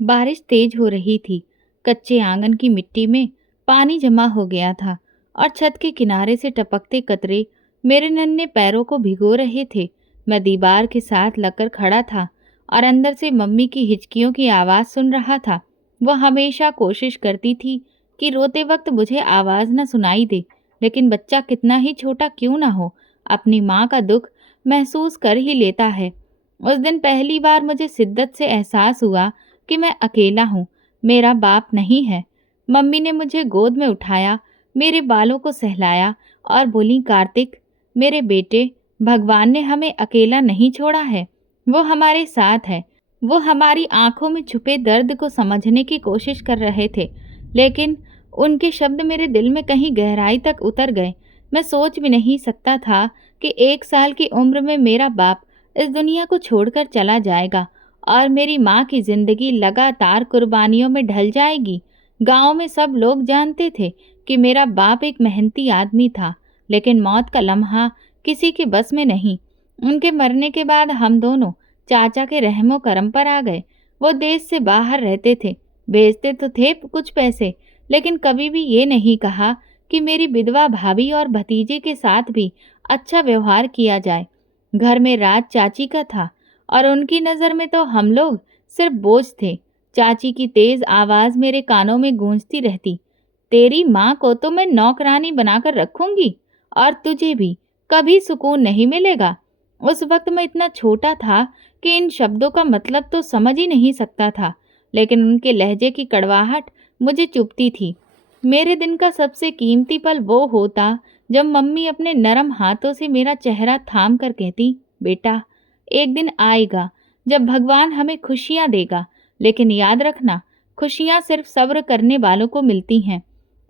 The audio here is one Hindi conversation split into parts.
बारिश तेज हो रही थी। कच्चे आंगन की मिट्टी में पानी जमा हो गया था और छत के किनारे से टपकते कतरे मेरे नन्हे पैरों को भिगो रहे थे। मैं दीवार के साथ लगकर खड़ा था और अंदर से मम्मी की हिचकियों की आवाज़ सुन रहा था। वह हमेशा कोशिश करती थी कि रोते वक्त मुझे आवाज़ न सुनाई दे, लेकिन बच्चा कितना ही छोटा क्यों ना हो, अपनी माँ का दुख महसूस कर ही लेता है। उस दिन पहली बार मुझे शिद्दत से एहसास हुआ कि मैं अकेला हूँ, मेरा बाप नहीं है। मम्मी ने मुझे गोद में उठाया, मेरे बालों को सहलाया और बोली, कार्तिक मेरे बेटे, भगवान ने हमें अकेला नहीं छोड़ा है, वो हमारे साथ है। वो हमारी आंखों में छुपे दर्द को समझने की कोशिश कर रहे थे, लेकिन उनके शब्द मेरे दिल में कहीं गहराई तक उतर गए। मैं सोच भी नहीं सकता था कि 1 साल की उम्र में मेरा बाप इस दुनिया को छोड़कर चला जाएगा और मेरी माँ की जिंदगी लगातार कुर्बानियों में ढल जाएगी। गांव में सब लोग जानते थे कि मेरा बाप एक मेहनती आदमी था, लेकिन मौत का लम्हा किसी के बस में नहीं। उनके मरने के बाद हम दोनों चाचा के रहमो करम पर आ गए। वो देश से बाहर रहते थे, भेजते तो थे कुछ पैसे, लेकिन कभी भी ये नहीं कहा कि मेरी विधवा भाभी और भतीजे के साथ भी अच्छा व्यवहार किया जाए। घर में राज चाची का था और उनकी नज़र में तो हम लोग सिर्फ बोझ थे। चाची की तेज आवाज़ मेरे कानों में गूंजती रहती, तेरी माँ को तो मैं नौकरानी बनाकर रखूंगी और तुझे भी कभी सुकून नहीं मिलेगा। उस वक्त मैं इतना छोटा था कि इन शब्दों का मतलब तो समझ ही नहीं सकता था, लेकिन उनके लहजे की कड़वाहट मुझे चुभती थी। मेरे दिन का सबसे कीमती पल वो होता जब मम्मी अपने नरम हाथों से मेरा चेहरा थाम कर कहती, बेटा एक दिन आएगा जब भगवान हमें खुशियाँ देगा, लेकिन याद रखना, खुशियाँ सिर्फ सब्र करने वालों को मिलती हैं।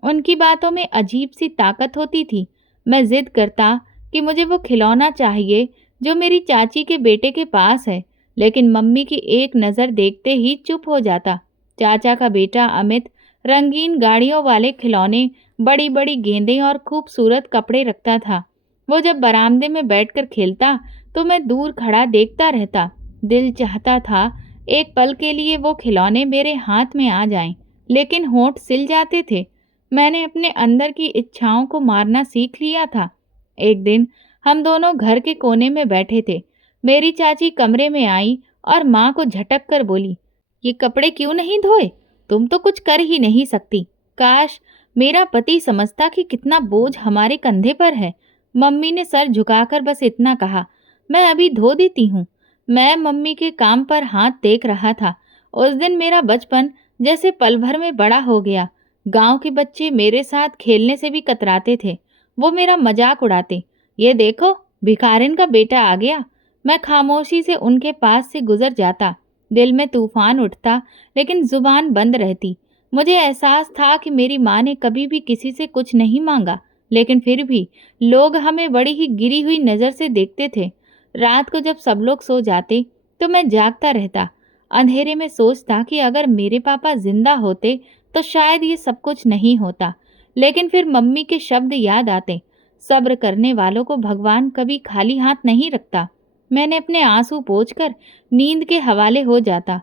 उनकी बातों में अजीब सी ताकत होती थी। मैं जिद करता कि मुझे वो खिलौना चाहिए जो मेरी चाची के बेटे के पास है, लेकिन मम्मी की एक नज़र देखते ही चुप हो जाता। चाचा का बेटा अमित रंगीन गाड़ियों वाले खिलौने, बड़ी बड़ी गेंदें और खूबसूरत कपड़े रखता था। वो जब बरामदे में बैठकर खेलता तो मैं दूर खड़ा देखता रहता। दिल चाहता था एक पल के लिए वो खिलौने मेरे हाथ में आ जाएं, लेकिन होंठ सिल जाते थे। मैंने अपने अंदर की इच्छाओं को मारना सीख लिया था। एक दिन हम दोनों घर के कोने में बैठे थे। मेरी चाची कमरे में आई और माँ को झटक कर बोली, ये कपड़े क्यों नहीं धोए? तुम तो कुछ कर ही नहीं सकती। काश मेरा पति समझता कि कितना बोझ हमारे कंधे पर है। मम्मी ने सर झुकाकर बस इतना कहा, मैं अभी धो देती हूँ। मैं मम्मी के काम पर हाथ देख रहा था। उस दिन मेरा बचपन जैसे पल भर में बड़ा हो गया। गांव के बच्चे मेरे साथ खेलने से भी कतराते थे। वो मेरा मजाक उड़ाते, ये देखो भिखारिन का बेटा आ गया। मैं खामोशी से उनके पास से गुजर जाता। दिल में तूफान उठता, लेकिन जुबान बंद रहती। मुझे एहसास था कि मेरी माँ ने कभी भी किसी से कुछ नहीं मांगा, लेकिन फिर भी लोग हमें बड़ी ही गिरी हुई नज़र से देखते थे। रात को जब सब लोग सो जाते तो मैं जागता रहता। अंधेरे में सोचता कि अगर मेरे पापा जिंदा होते तो शायद ये सब कुछ नहीं होता। लेकिन फिर मम्मी के शब्द याद आते, सब्र करने वालों को भगवान कभी खाली हाथ नहीं रखता। मैंने अपने आंसू पोंछकर नींद के हवाले हो जाता।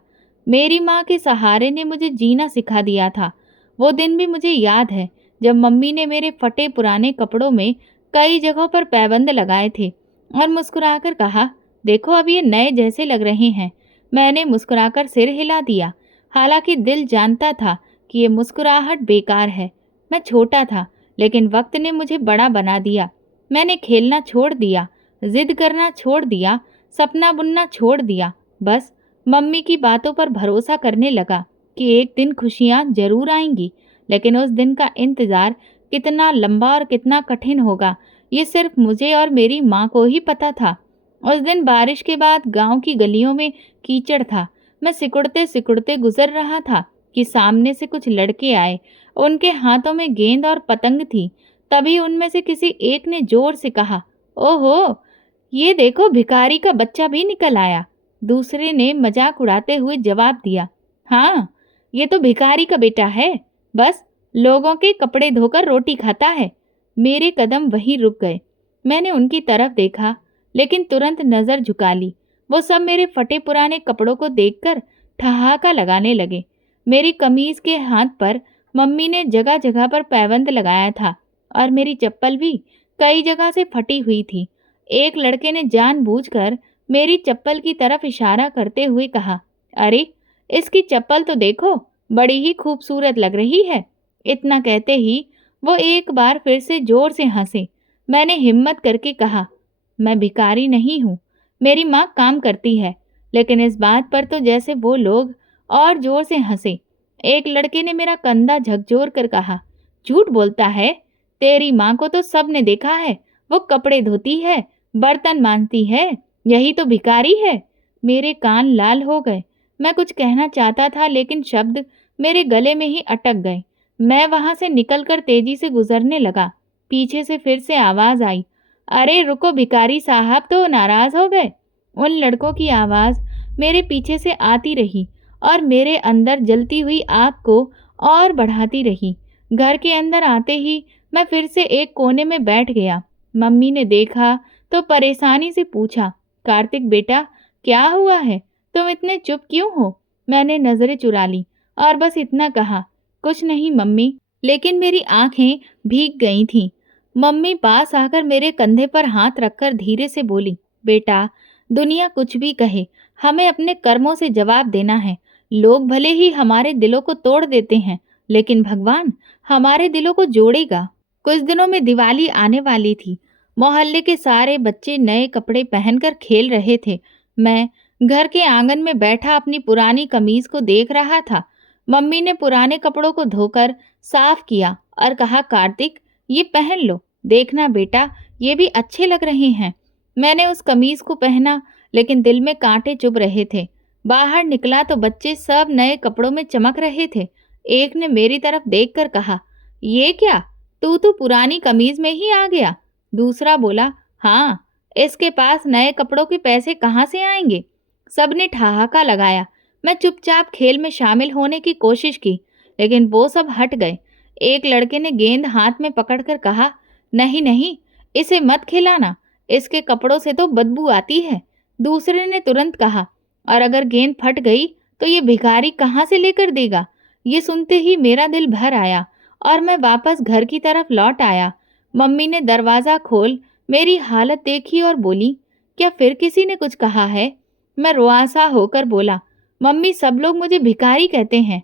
मेरी माँ के सहारे ने मुझे जीना सिखा दिया था। वो दिन भी मुझे याद है जब मम्मी ने मेरे फटे पुराने कपड़ों में कई जगहों पर पैबंद लगाए थे और मुस्कुराकर कहा, देखो अब ये नए जैसे लग रहे हैं। मैंने मुस्कुराकर सिर हिला दिया, हालांकि दिल जानता था कि ये मुस्कुराहट बेकार है। मैं छोटा था, लेकिन वक्त ने मुझे बड़ा बना दिया। मैंने खेलना छोड़ दिया, जिद करना छोड़ दिया, सपना बुनना छोड़ दिया। बस मम्मी की बातों पर भरोसा करने लगा कि एक दिन खुशियाँ जरूर आएंगी। लेकिन उस दिन का इंतज़ार कितना लंबा और कितना कठिन होगा, ये सिर्फ मुझे और मेरी माँ को ही पता था। उस दिन बारिश के बाद गांव की गलियों में कीचड़ था। मैं सिकुड़ते सिकुड़ते गुजर रहा था कि सामने से कुछ लड़के आए। उनके हाथों में गेंद और पतंग थी। तभी उनमें से किसी एक ने जोर से कहा, ओहो, ये देखो भिखारी का बच्चा भी निकल आया। दूसरे ने मजाक उड़ाते हुए जवाब दिया, हाँ, ये तो भिखारी का बेटा है, बस लोगों के कपड़े धोकर रोटी खाता है। मेरे कदम वहीं रुक गए। मैंने उनकी तरफ देखा, लेकिन तुरंत नजर झुका ली। वो सब मेरे फटे पुराने कपड़ों को देखकर ठहाका लगाने लगे। मेरी कमीज के हाथ पर मम्मी ने जगह जगह पर पैबंद लगाया था और मेरी चप्पल भी कई जगह से फटी हुई थी। एक लड़के ने जानबूझकर मेरी चप्पल की तरफ इशारा करते हुए कहा, अरे इसकी चप्पल तो देखो, बड़ी ही खूबसूरत लग रही है। इतना कहते ही वो एक बार फिर से जोर से हंसे। मैंने हिम्मत करके कहा, मैं भिखारी नहीं हूँ, मेरी माँ काम करती है। लेकिन इस बात पर तो जैसे वो लोग और जोर से हंसे। एक लड़के ने मेरा कंधा झकझोर कर कहा, झूठ बोलता है, तेरी माँ को तो सबने देखा है, वो कपड़े धोती है, बर्तन मांजती है, यही तो भिखारी है। मेरे कान लाल हो गए। मैं कुछ कहना चाहता था लेकिन शब्द मेरे गले में ही अटक गए। मैं वहां से निकलकर तेजी से गुजरने लगा। पीछे से फिर से आवाज आई, अरे रुको भिखारी साहब, तो नाराज हो गए? उन लड़कों की आवाज मेरे पीछे से आती रही और मेरे अंदर जलती हुई आग को और बढ़ाती रही। घर के अंदर आते ही मैं फिर से एक कोने में बैठ गया। मम्मी ने देखा तो परेशानी से पूछा, कार्तिक बेटा क्या हुआ है, तुम इतने चुप क्यों हो? मैंने नजरें चुरा ली और बस इतना कहा, कुछ नहीं मम्मी। लेकिन मेरी आंखें भीग गई थीं। मम्मी पास आकर मेरे कंधे पर हाथ रखकर धीरे से बोली, बेटा दुनिया कुछ भी कहे, हमें अपने कर्मों से जवाब देना है। लोग भले ही हमारे दिलों को तोड़ देते हैं, लेकिन भगवान हमारे दिलों को जोड़ेगा। कुछ दिनों में दिवाली आने वाली थी। मोहल्ले के सारे बच्चे नए कपड़े पहनकर खेल रहे थे। मैं घर के आंगन में बैठा अपनी पुरानी कमीज को देख रहा था। मम्मी ने पुराने कपड़ों को धोकर साफ किया और कहा, कार्तिक ये पहन लो, देखना बेटा ये भी अच्छे लग रहे हैं। मैंने उस कमीज को पहना लेकिन दिल में कांटे चुभ रहे थे। बाहर निकला तो बच्चे सब नए कपड़ों में चमक रहे थे। एक ने मेरी तरफ देखकर कहा, ये क्या, तू तो पुरानी कमीज में ही आ गया। दूसरा बोला, हाँ, इसके पास नए कपड़ों के पैसे कहाँ से आएंगे। सबने ठहाका लगाया। मैं चुपचाप खेल में शामिल होने की कोशिश की, लेकिन वो सब हट गए। एक लड़के ने गेंद हाथ में पकड़कर कहा, नहीं नहीं, इसे मत खिलाना, इसके कपड़ों से तो बदबू आती है। दूसरे ने तुरंत कहा, और अगर गेंद फट गई तो ये भिखारी कहाँ से लेकर देगा। ये सुनते ही मेरा दिल भर आया और मैं वापस घर की तरफ लौट आया। मम्मी ने दरवाज़ा खोल मेरी हालत देखी और बोली, क्या फिर किसी ने कुछ कहा है? मैं रुआसा होकर बोला, मम्मी सब लोग मुझे भिखारी कहते हैं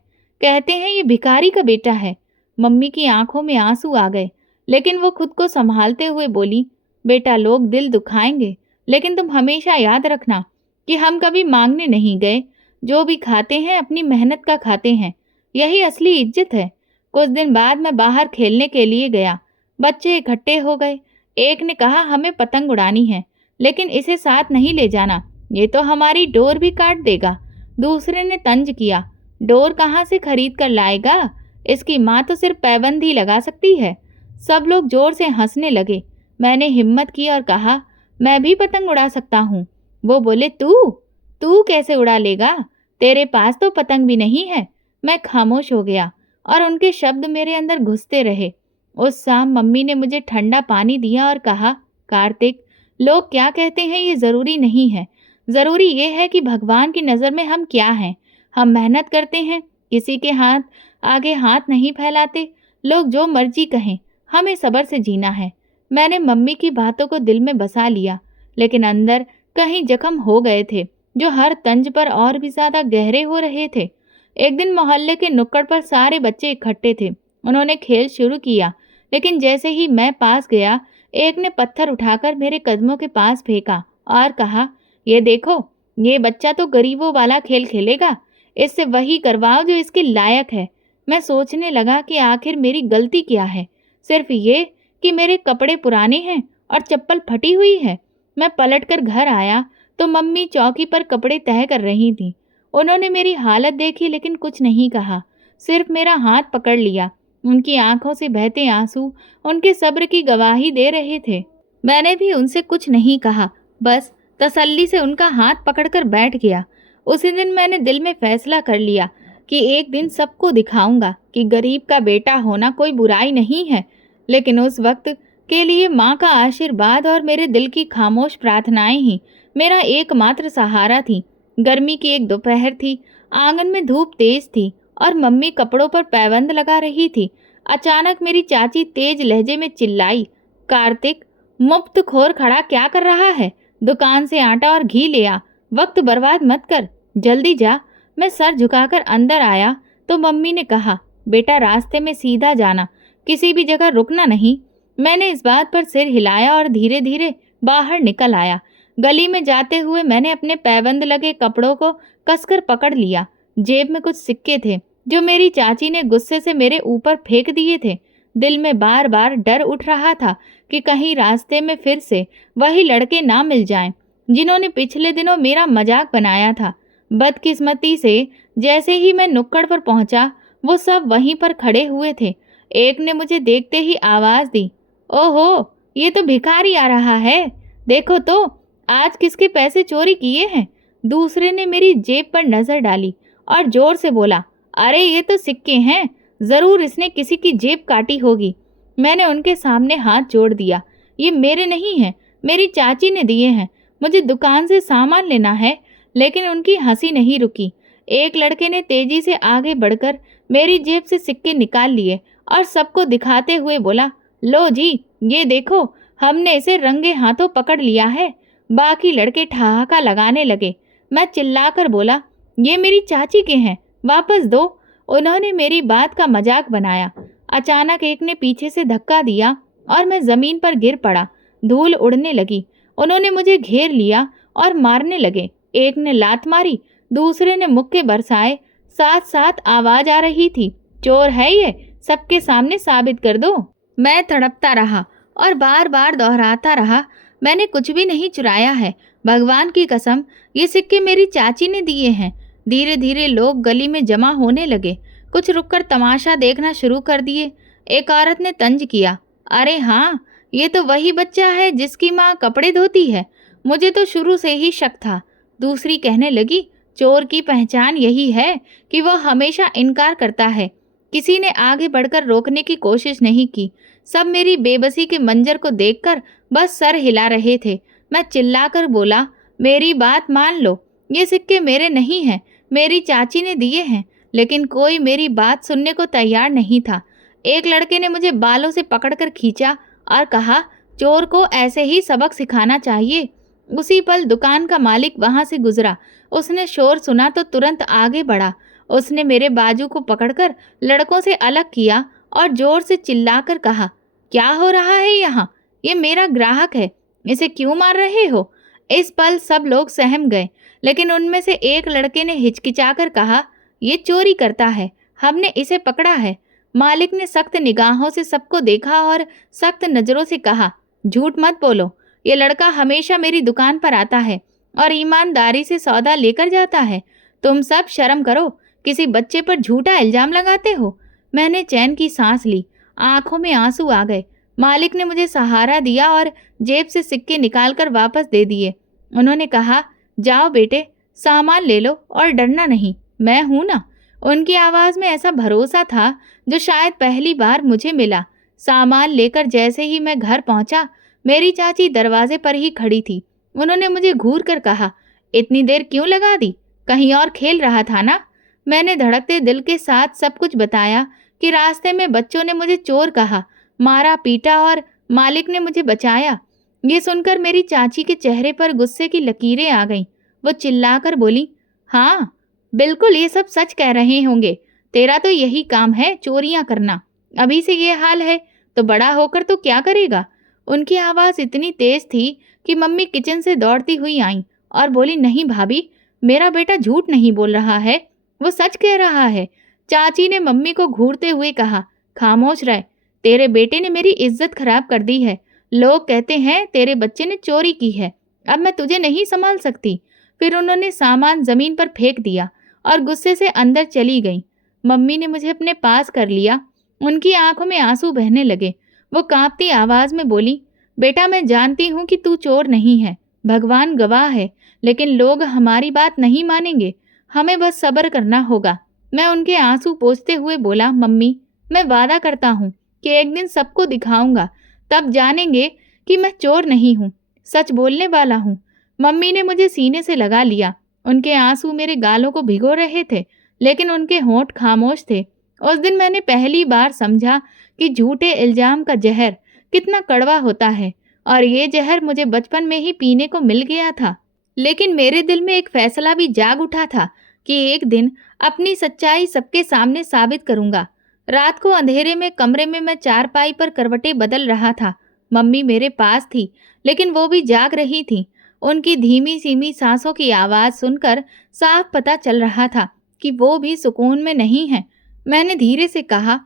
ये भिखारी का बेटा है। मम्मी की आंखों में आंसू आ गए, लेकिन वो खुद को संभालते हुए बोली, बेटा लोग दिल दुखाएंगे, लेकिन तुम हमेशा याद रखना कि हम कभी मांगने नहीं गए। जो भी खाते हैं अपनी मेहनत का खाते हैं, यही असली इज्जत है। कुछ दिन बाद मैं बाहर खेलने के लिए गया। बच्चे इकट्ठे हो गए। एक ने कहा, हमें पतंग उड़ानी है, लेकिन इसे साथ नहीं ले जाना, ये तो हमारी डोर भी काट देगा। दूसरे ने तंज किया, डोर कहाँ से खरीद कर लाएगा, इसकी माँ तो सिर्फ पैबंद ही लगा सकती है। सब लोग जोर से हंसने लगे। मैंने हिम्मत की और कहा, मैं भी पतंग उड़ा सकता हूँ। वो बोले, तू कैसे उड़ा लेगा, तेरे पास तो पतंग भी नहीं है। मैं खामोश हो गया और उनके शब्द मेरे अंदर घुसते रहे। उस शाम मम्मी ने मुझे ठंडा पानी दिया और कहा, कार्तिक लोग क्या कहते हैं ये ज़रूरी नहीं है, ज़रूरी ये है कि भगवान की नज़र में हम क्या हैं। हम मेहनत करते हैं, किसी के हाथ आगे हाथ नहीं फैलाते। लोग जो मर्जी कहें, हमें सब्र से जीना है। मैंने मम्मी की बातों को दिल में बसा लिया, लेकिन अंदर कहीं जख्म हो गए थे जो हर तंज पर और भी ज़्यादा गहरे हो रहे थे। एक दिन मोहल्ले के नुक्कड़ पर सारे बच्चे इकट्ठे थे। उन्होंने खेल शुरू किया, लेकिन जैसे ही मैं पास गया, एक ने पत्थर उठाकर मेरे कदमों के पास फेंका और कहा, ये देखो, ये बच्चा तो गरीबों वाला खेल खेलेगा, इससे वही करवाओ जो इसके लायक है। मैं सोचने लगा कि आखिर मेरी गलती क्या है। सिर्फ ये कि मेरे कपड़े पुराने हैं और चप्पल फटी हुई है। मैं पलटकर घर आया तो मम्मी चौकी पर कपड़े तह कर रही थीं। उन्होंने मेरी हालत देखी लेकिन कुछ नहीं कहा, सिर्फ मेरा हाथ पकड़ लिया। उनकी आंखों से बहते आंसू उनके सब्र की गवाही दे रहे थे। मैंने भी उनसे कुछ नहीं कहा, बस तसल्ली से उनका हाथ पकड़कर बैठ गया। उसी दिन मैंने दिल में फैसला कर लिया कि एक दिन सबको दिखाऊंगा कि गरीब का बेटा होना कोई बुराई नहीं है। लेकिन उस वक्त के लिए माँ का आशीर्वाद और मेरे दिल की खामोश प्रार्थनाएं ही मेरा एकमात्र सहारा थी। गर्मी की एक दोपहर थी। आंगन में धूप तेज थी और मम्मी कपड़ों पर पैबंद लगा रही थी। अचानक मेरी चाची तेज लहजे में चिल्लाई, कार्तिक, मुफ्तखोर खड़ा क्या कर रहा है? दुकान से आटा और घी ले आ, वक्त बर्बाद मत कर, जल्दी जा। मैं सर झुकाकर अंदर आया तो मम्मी ने कहा, बेटा रास्ते में सीधा जाना, किसी भी जगह रुकना नहीं। मैंने इस बात पर सिर हिलाया और धीरे धीरे बाहर निकल आया। गली में जाते हुए मैंने अपने पैबंद लगे कपड़ों को कसकर पकड़ लिया। जेब में कुछ सिक्के थे जो मेरी चाची ने गुस्से से मेरे ऊपर फेंक दिए थे। दिल में बार बार डर उठ रहा था कि कहीं रास्ते में फिर से वही लड़के ना मिल जाएं, जिन्होंने पिछले दिनों मेरा मजाक बनाया था। बदकिस्मती से जैसे ही मैं नुक्कड़ पर पहुंचा, वो सब वहीं पर खड़े हुए थे। एक ने मुझे देखते ही आवाज दी, ओहो, ये तो भिखारी आ रहा है, देखो तो आज किसके पैसे चोरी किए हैं। दूसरे ने मेरी जेब पर नजर डाली और जोर से बोला, अरे ये तो सिक्के हैं, जरूर इसने किसी की जेब काटी होगी। मैंने उनके सामने हाथ जोड़ दिया, ये मेरे नहीं हैं, मेरी चाची ने दिए हैं, मुझे दुकान से सामान लेना है। लेकिन उनकी हंसी नहीं रुकी। एक लड़के ने तेजी से आगे बढ़कर मेरी जेब से सिक्के निकाल लिए और सबको दिखाते हुए बोला, लो जी, ये देखो, हमने इसे रंगे हाथों पकड़ लिया है। बाकी लड़के ठहाका लगाने लगे। मैं चिल्लाकर बोला, ये मेरी चाची के हैं, वापस दो। उन्होंने मेरी बात का मजाक बनाया। अचानक एक ने पीछे से धक्का दिया और मैं जमीन पर गिर पड़ा। धूल उड़ने लगी। उन्होंने मुझे घेर लिया और मारने लगे। एक ने लात मारी, दूसरे ने मुक्के बरसाए, साथ साथ आवाज आ रही थी, चोर है ये, सबके सामने साबित कर दो। मैं तड़पता रहा और बार बार दोहराता रहा, मैंने कुछ भी नहीं चुराया है, भगवान की कसम, ये सिक्के मेरी चाची ने दिए हैं। धीरे धीरे लोग गली में जमा होने लगे। कुछ रुककर तमाशा देखना शुरू कर दिए। एक औरत ने तंज किया, अरे हाँ, ये तो वही बच्चा है जिसकी माँ कपड़े धोती है, मुझे तो शुरू से ही शक था। दूसरी कहने लगी, चोर की पहचान यही है कि वह हमेशा इनकार करता है। किसी ने आगे बढ़कर रोकने की कोशिश नहीं की। सब मेरी बेबसी के मंजर को देखकर बस सर हिला रहे थे। मैं चिल्लाकर बोला, मेरी बात मान लो, ये सिक्के मेरे नहीं हैं, मेरी चाची ने दिए हैं। लेकिन कोई मेरी बात सुनने को तैयार नहीं था। एक लड़के ने मुझे बालों से पकड़कर खींचा और कहा, चोर को ऐसे ही सबक सिखाना चाहिए। उसी पल दुकान का मालिक वहां से गुजरा। उसने शोर सुना तो तुरंत आगे बढ़ा। उसने मेरे बाजू को पकड़कर लड़कों से अलग किया और जोर से चिल्लाकर कहा, क्या हो रहा है यहाँ? ये मेरा ग्राहक है, इसे क्यों मार रहे हो? इस पल सब लोग सहम गए, लेकिन उनमें से एक लड़के ने हिचकिचाकर कहा, ये चोरी करता है, हमने इसे पकड़ा है। मालिक ने सख्त निगाहों से सबको देखा और सख्त नजरों से कहा, झूठ मत बोलो, ये लड़का हमेशा मेरी दुकान पर आता है और ईमानदारी से सौदा लेकर जाता है। तुम सब शर्म करो, किसी बच्चे पर झूठा इल्जाम लगाते हो। मैंने चैन की सांस ली, आंखों में आंसू आ गए। मालिक ने मुझे सहारा दिया और जेब से सिक्के निकालकर वापस दे दिए। उन्होंने कहा, जाओ बेटे, सामान ले लो और डरना नहीं, मैं हूं ना। उनकी आवाज़ में ऐसा भरोसा था जो शायद पहली बार मुझे मिला। सामान लेकर जैसे ही मैं घर पहुंचा, मेरी चाची दरवाजे पर ही खड़ी थी। उन्होंने मुझे घूर कर कहा, इतनी देर क्यों लगा दी, कहीं और खेल रहा था ना? मैंने धड़कते दिल के साथ सब कुछ बताया कि रास्ते में बच्चों ने मुझे चोर कहा, मारा पीटा और मालिक ने मुझे बचाया। ये सुनकर मेरी चाची के चेहरे पर गुस्से की लकीरें आ गईं। वो चिल्लाकर बोली, हाँ बिल्कुल, ये सब सच कह रहे होंगे, तेरा तो यही काम है, चोरियां करना। अभी से ये हाल है तो बड़ा होकर तो क्या करेगा? उनकी आवाज़ इतनी तेज थी कि मम्मी किचन से दौड़ती हुई आईं और बोली, नहीं भाभी, मेरा बेटा झूठ नहीं बोल रहा है, वो सच कह रहा है। चाची ने मम्मी को घूरते हुए कहा, खामोश रह, तेरे बेटे ने मेरी इज्जत खराब कर दी है। लोग कहते हैं तेरे बच्चे ने चोरी की है, अब मैं तुझे नहीं संभाल सकती। फिर उन्होंने सामान जमीन पर फेंक दिया और गुस्से से अंदर चली गई। मम्मी ने मुझे अपने पास कर लिया। उनकी आंखों में आंसू बहने लगे। वो कांपती आवाज में बोली, बेटा मैं जानती हूँ कि तू चोर नहीं है, भगवान गवाह है, लेकिन लोग हमारी बात नहीं मानेंगे, हमें बस सब्र करना होगा। मैं उनके आंसू पोंछते हुए बोला, मम्मी, मैं वादा करता हूँ कि एक दिन सबको दिखाऊंगा, तब जानेंगे कि मैं चोर नहीं हूँ, सच बोलने वाला हूँ। मम्मी ने मुझे सीने से लगा लिया उनके आंसू मेरे गालों को भिगो रहे थे, लेकिन उनके होंठ खामोश थे। उस दिन मैंने पहली बार समझा कि झूठे इल्जाम का जहर कितना कड़वा होता है, और ये जहर मुझे बचपन में ही पीने को मिल गया था। लेकिन मेरे दिल में एक फैसला भी जाग उठा था कि एक दिन अपनी सच्चाई सबके सामने साबित करूंगा। रात को अंधेरे में कमरे में मैं चारपाई पर करवटें बदल रहा था। मम्मी मेरे पास थी, लेकिन वो भी जाग रही थी। उनकी धीमी सीमी सांसों की आवाज़ सुनकर साफ पता चल रहा था कि वो भी सुकून में नहीं है। मैंने धीरे से कहा,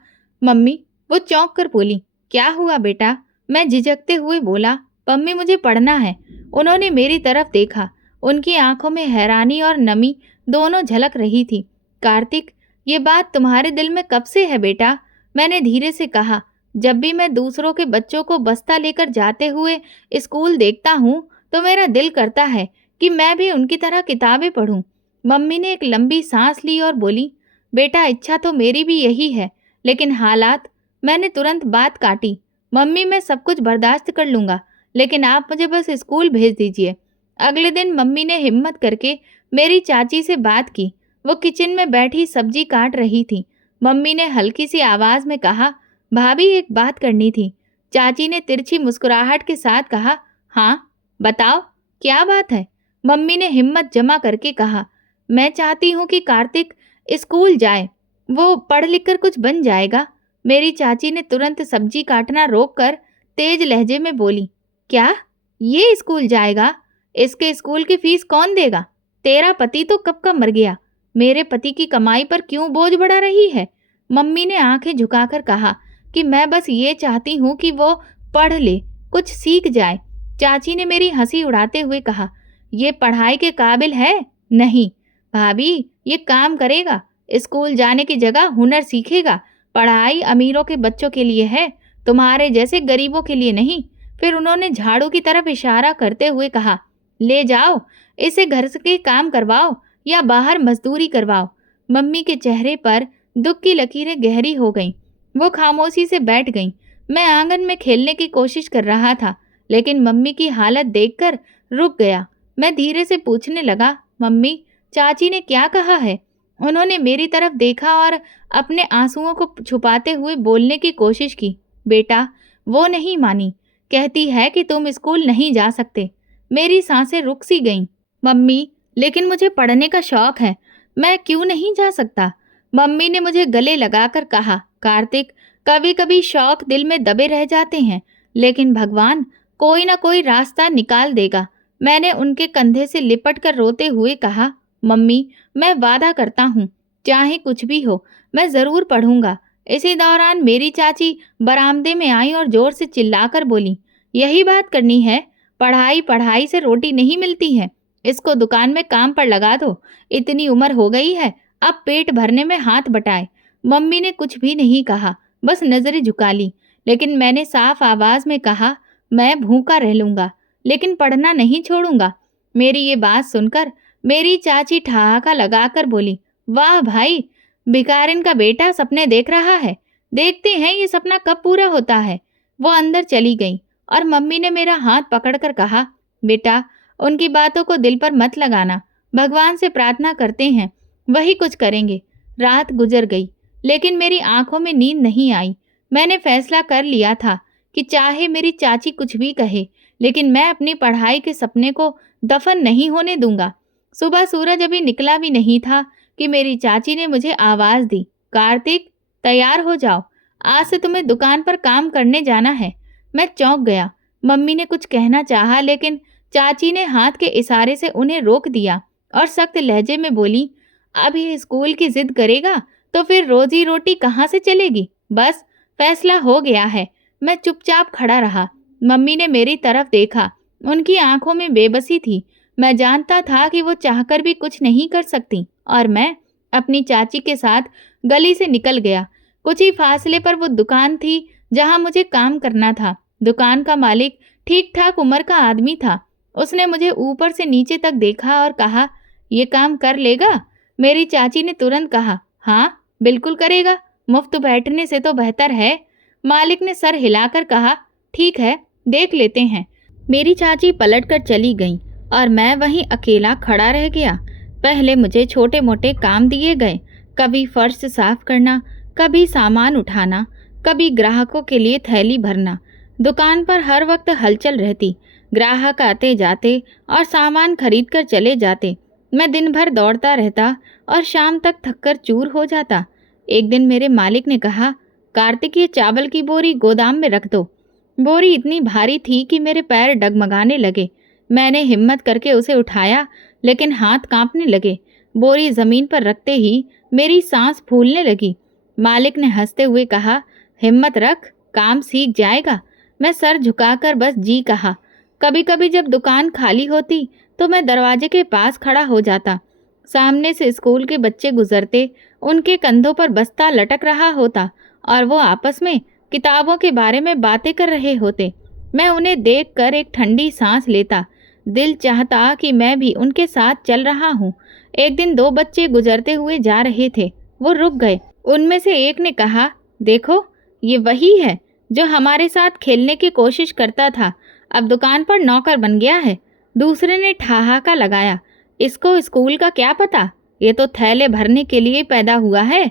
मम्मी। वो चौंक कर बोली, क्या हुआ बेटा? मैं झिझकते हुए बोला, मम्मी मुझे पढ़ना है। उन्होंने मेरी तरफ देखा। उनकी आंखों में हैरानी और नमी दोनों झलक रही थी। कार्तिक, ये बात तुम्हारे दिल में कब से है बेटा? मैंने धीरे से कहा। जब भी मैं दूसरों के बच्चों को बस्ता लेकर जाते हुए स्कूल देखता हूँ तो मेरा दिल करता है कि मैं भी उनकी तरह किताबें पढूं। मम्मी ने एक लंबी सांस ली और बोली, बेटा इच्छा तो मेरी भी यही है, लेकिन हालात। मैंने तुरंत बात काटी। मम्मी मैं सब कुछ बर्दाश्त कर लूँगा, लेकिन आप मुझे बस स्कूल भेज दीजिए। अगले दिन मम्मी ने हिम्मत करके मेरी चाची से बात की। वो किचन में बैठी सब्जी काट रही थी। मम्मी ने हल्की सी आवाज़ में कहा, भाभी एक बात करनी थी। चाची ने तिरछी मुस्कुराहट के साथ कहा, हाँ बताओ, क्या बात है? मम्मी ने हिम्मत जमा करके कहा, मैं चाहती हूँ कि कार्तिक स्कूल जाए, वो पढ़ लिख कर कुछ बन जाएगा। मेरी चाची ने तुरंत सब्जी काटना रोककर तेज लहजे में बोली, क्या? ये स्कूल जाएगा? इसके स्कूल की फीस कौन देगा? तेरा पति तो कब का मर गया, मेरे पति की कमाई पर क्यों बोझ बढ़ा रही है? मम्मी ने आंखें झुकाकर कहा कि मैं बस ये चाहती हूँ कि वो पढ़ ले, कुछ सीख जाए। चाची ने मेरी हंसी उड़ाते हुए कहा, ये पढ़ाई के काबिल है? नहीं भाभी, ये काम करेगा, स्कूल जाने की जगह हुनर सीखेगा। पढ़ाई अमीरों के बच्चों के लिए है, तुम्हारे जैसे गरीबों के लिए नहीं। फिर उन्होंने झाड़ू की तरफ इशारा करते हुए कहा, ले जाओ, इसे घर से काम करवाओ या बाहर मजदूरी करवाओ। मम्मी के चेहरे पर दुख की लकीरें गहरी हो गईं। वो खामोशी से बैठ गईं। मैं आंगन में खेलने की कोशिश कर रहा था, लेकिन मम्मी की हालत देखकर रुक गया। मैं धीरे से पूछने लगा, मम्मी चाची ने क्या कहा है? उन्होंने मेरी तरफ देखा और अपने आंसुओं को छुपाते हुए बोलने की कोशिश की। बेटा, वो नहीं मानी, कहती है कि तुम स्कूल नहीं जा सकते। मेरी सांसें रुक सी गईं। मम्मी, लेकिन मुझे पढ़ने का शौक है, मैं क्यों नहीं जा सकता? मम्मी ने मुझे गले लगाकर कहा, कार्तिक, कभी कभी शौक दिल में दबे रह जाते हैं, लेकिन भगवान कोई ना कोई रास्ता निकाल देगा। मैंने उनके कंधे से लिपट कर रोते हुए कहा, मम्मी मैं वादा करता हूँ, चाहे कुछ भी हो मैं ज़रूर पढ़ूंगा। इसी दौरान मेरी चाची बरामदे में आई और ज़ोर से चिल्लाकर बोली, यही बात करनी है? पढ़ाई पढ़ाई से रोटी नहीं मिलती है, इसको दुकान में काम पर लगा दो। इतनी उम्र हो गई है, अब पेट भरने में हाथ बटाए। मम्मी ने कुछ भी नहीं कहा, बस नज़रें झुका ली। लेकिन मैंने साफ आवाज़ में कहा, मैं भूखा रह लूँगा, लेकिन पढ़ना नहीं छोड़ूंगा। मेरी ये बात सुनकर मेरी चाची ठहाका लगाकर बोली, वाह भाई, भिखारिन का बेटा सपने देख रहा है, देखते हैं ये सपना कब पूरा होता है। वो अंदर चली गई और मम्मी ने मेरा हाथ पकड़कर कहा, बेटा उनकी बातों को दिल पर मत लगाना, भगवान से प्रार्थना करते हैं, वही कुछ करेंगे। रात गुजर गई, लेकिन मेरी आंखों में नींद नहीं आई। मैंने फैसला कर लिया था कि चाहे मेरी चाची कुछ भी कहे, लेकिन मैं अपनी पढ़ाई के सपने को दफन नहीं होने दूंगा। सुबह सूरज अभी निकला भी नहीं था कि मेरी चाची ने मुझे आवाज़ दी, कार्तिक तैयार हो जाओ, आज से तुम्हें दुकान पर काम करने जाना है। मैं चौंक गया। मम्मी ने कुछ कहना चाहा, लेकिन चाची ने हाथ के इशारे से उन्हें रोक दिया और सख्त लहजे में बोली, अब ये स्कूल की जिद करेगा तो फिर रोजी रोटी कहाँ से चलेगी? बस फैसला हो गया है। मैं चुपचाप खड़ा रहा। मम्मी ने मेरी तरफ देखा, उनकी आंखों में बेबसी थी। मैं जानता था कि वो चाहकर भी कुछ नहीं कर सकती, और मैं अपनी चाची के साथ गली से निकल गया। कुछ ही फासले पर वो दुकान थी जहाँ मुझे काम करना था। दुकान का मालिक ठीक ठाक उम्र का आदमी था। उसने मुझे ऊपर से नीचे तक देखा और कहा, ये काम कर लेगा? मेरी चाची ने तुरंत कहा, हाँ बिल्कुल करेगा, मुफ्त बैठने से तो बेहतर है। मालिक ने सर हिलाकर कहा, ठीक है देख लेते हैं। मेरी चाची पलटकर चली गई और मैं वहीं अकेला खड़ा रह गया। पहले मुझे छोटे मोटे काम दिए गए, कभी फर्श साफ करना, कभी सामान उठाना, कभी ग्राहकों के लिए थैली भरना। दुकान पर हर वक्त हलचल रहती, ग्राहक आते जाते और सामान खरीद कर चले जाते। मैं दिन भर दौड़ता रहता और शाम तक थककर चूर हो जाता। एक दिन मेरे मालिक ने कहा, कार्तिक, ये चावल की बोरी गोदाम में रख दो। बोरी इतनी भारी थी कि मेरे पैर डगमगाने लगे। मैंने हिम्मत करके उसे उठाया, लेकिन हाथ कांपने लगे। बोरी जमीन पर रखते ही मेरी सांस फूलने लगी। मालिक ने हंसते हुए कहा, हिम्मत रख, काम सीख जाएगा। मैं सर झुकाकर बस जी कहा। कभी कभी जब दुकान खाली होती तो मैं दरवाजे के पास खड़ा हो जाता। सामने से स्कूल के बच्चे गुजरते, उनके कंधों पर बस्ता लटक रहा होता और वो आपस में किताबों के बारे में बातें कर रहे होते। मैं उन्हें देखकर एक ठंडी सांस लेता। दिल चाहता कि मैं भी उनके साथ चल रहा हूँ। एक दिन 2 बच्चे गुजरते हुए जा रहे थे। वो रुक गए। उनमें से एक ने कहा, देखो, ये वही है जो हमारे साथ खेलने की कोशिश करता था, अब दुकान पर नौकर बन गया है। दूसरे ने ठहाका लगाया, इसको स्कूल का क्या पता, ये तो थैले भरने के लिए पैदा हुआ है।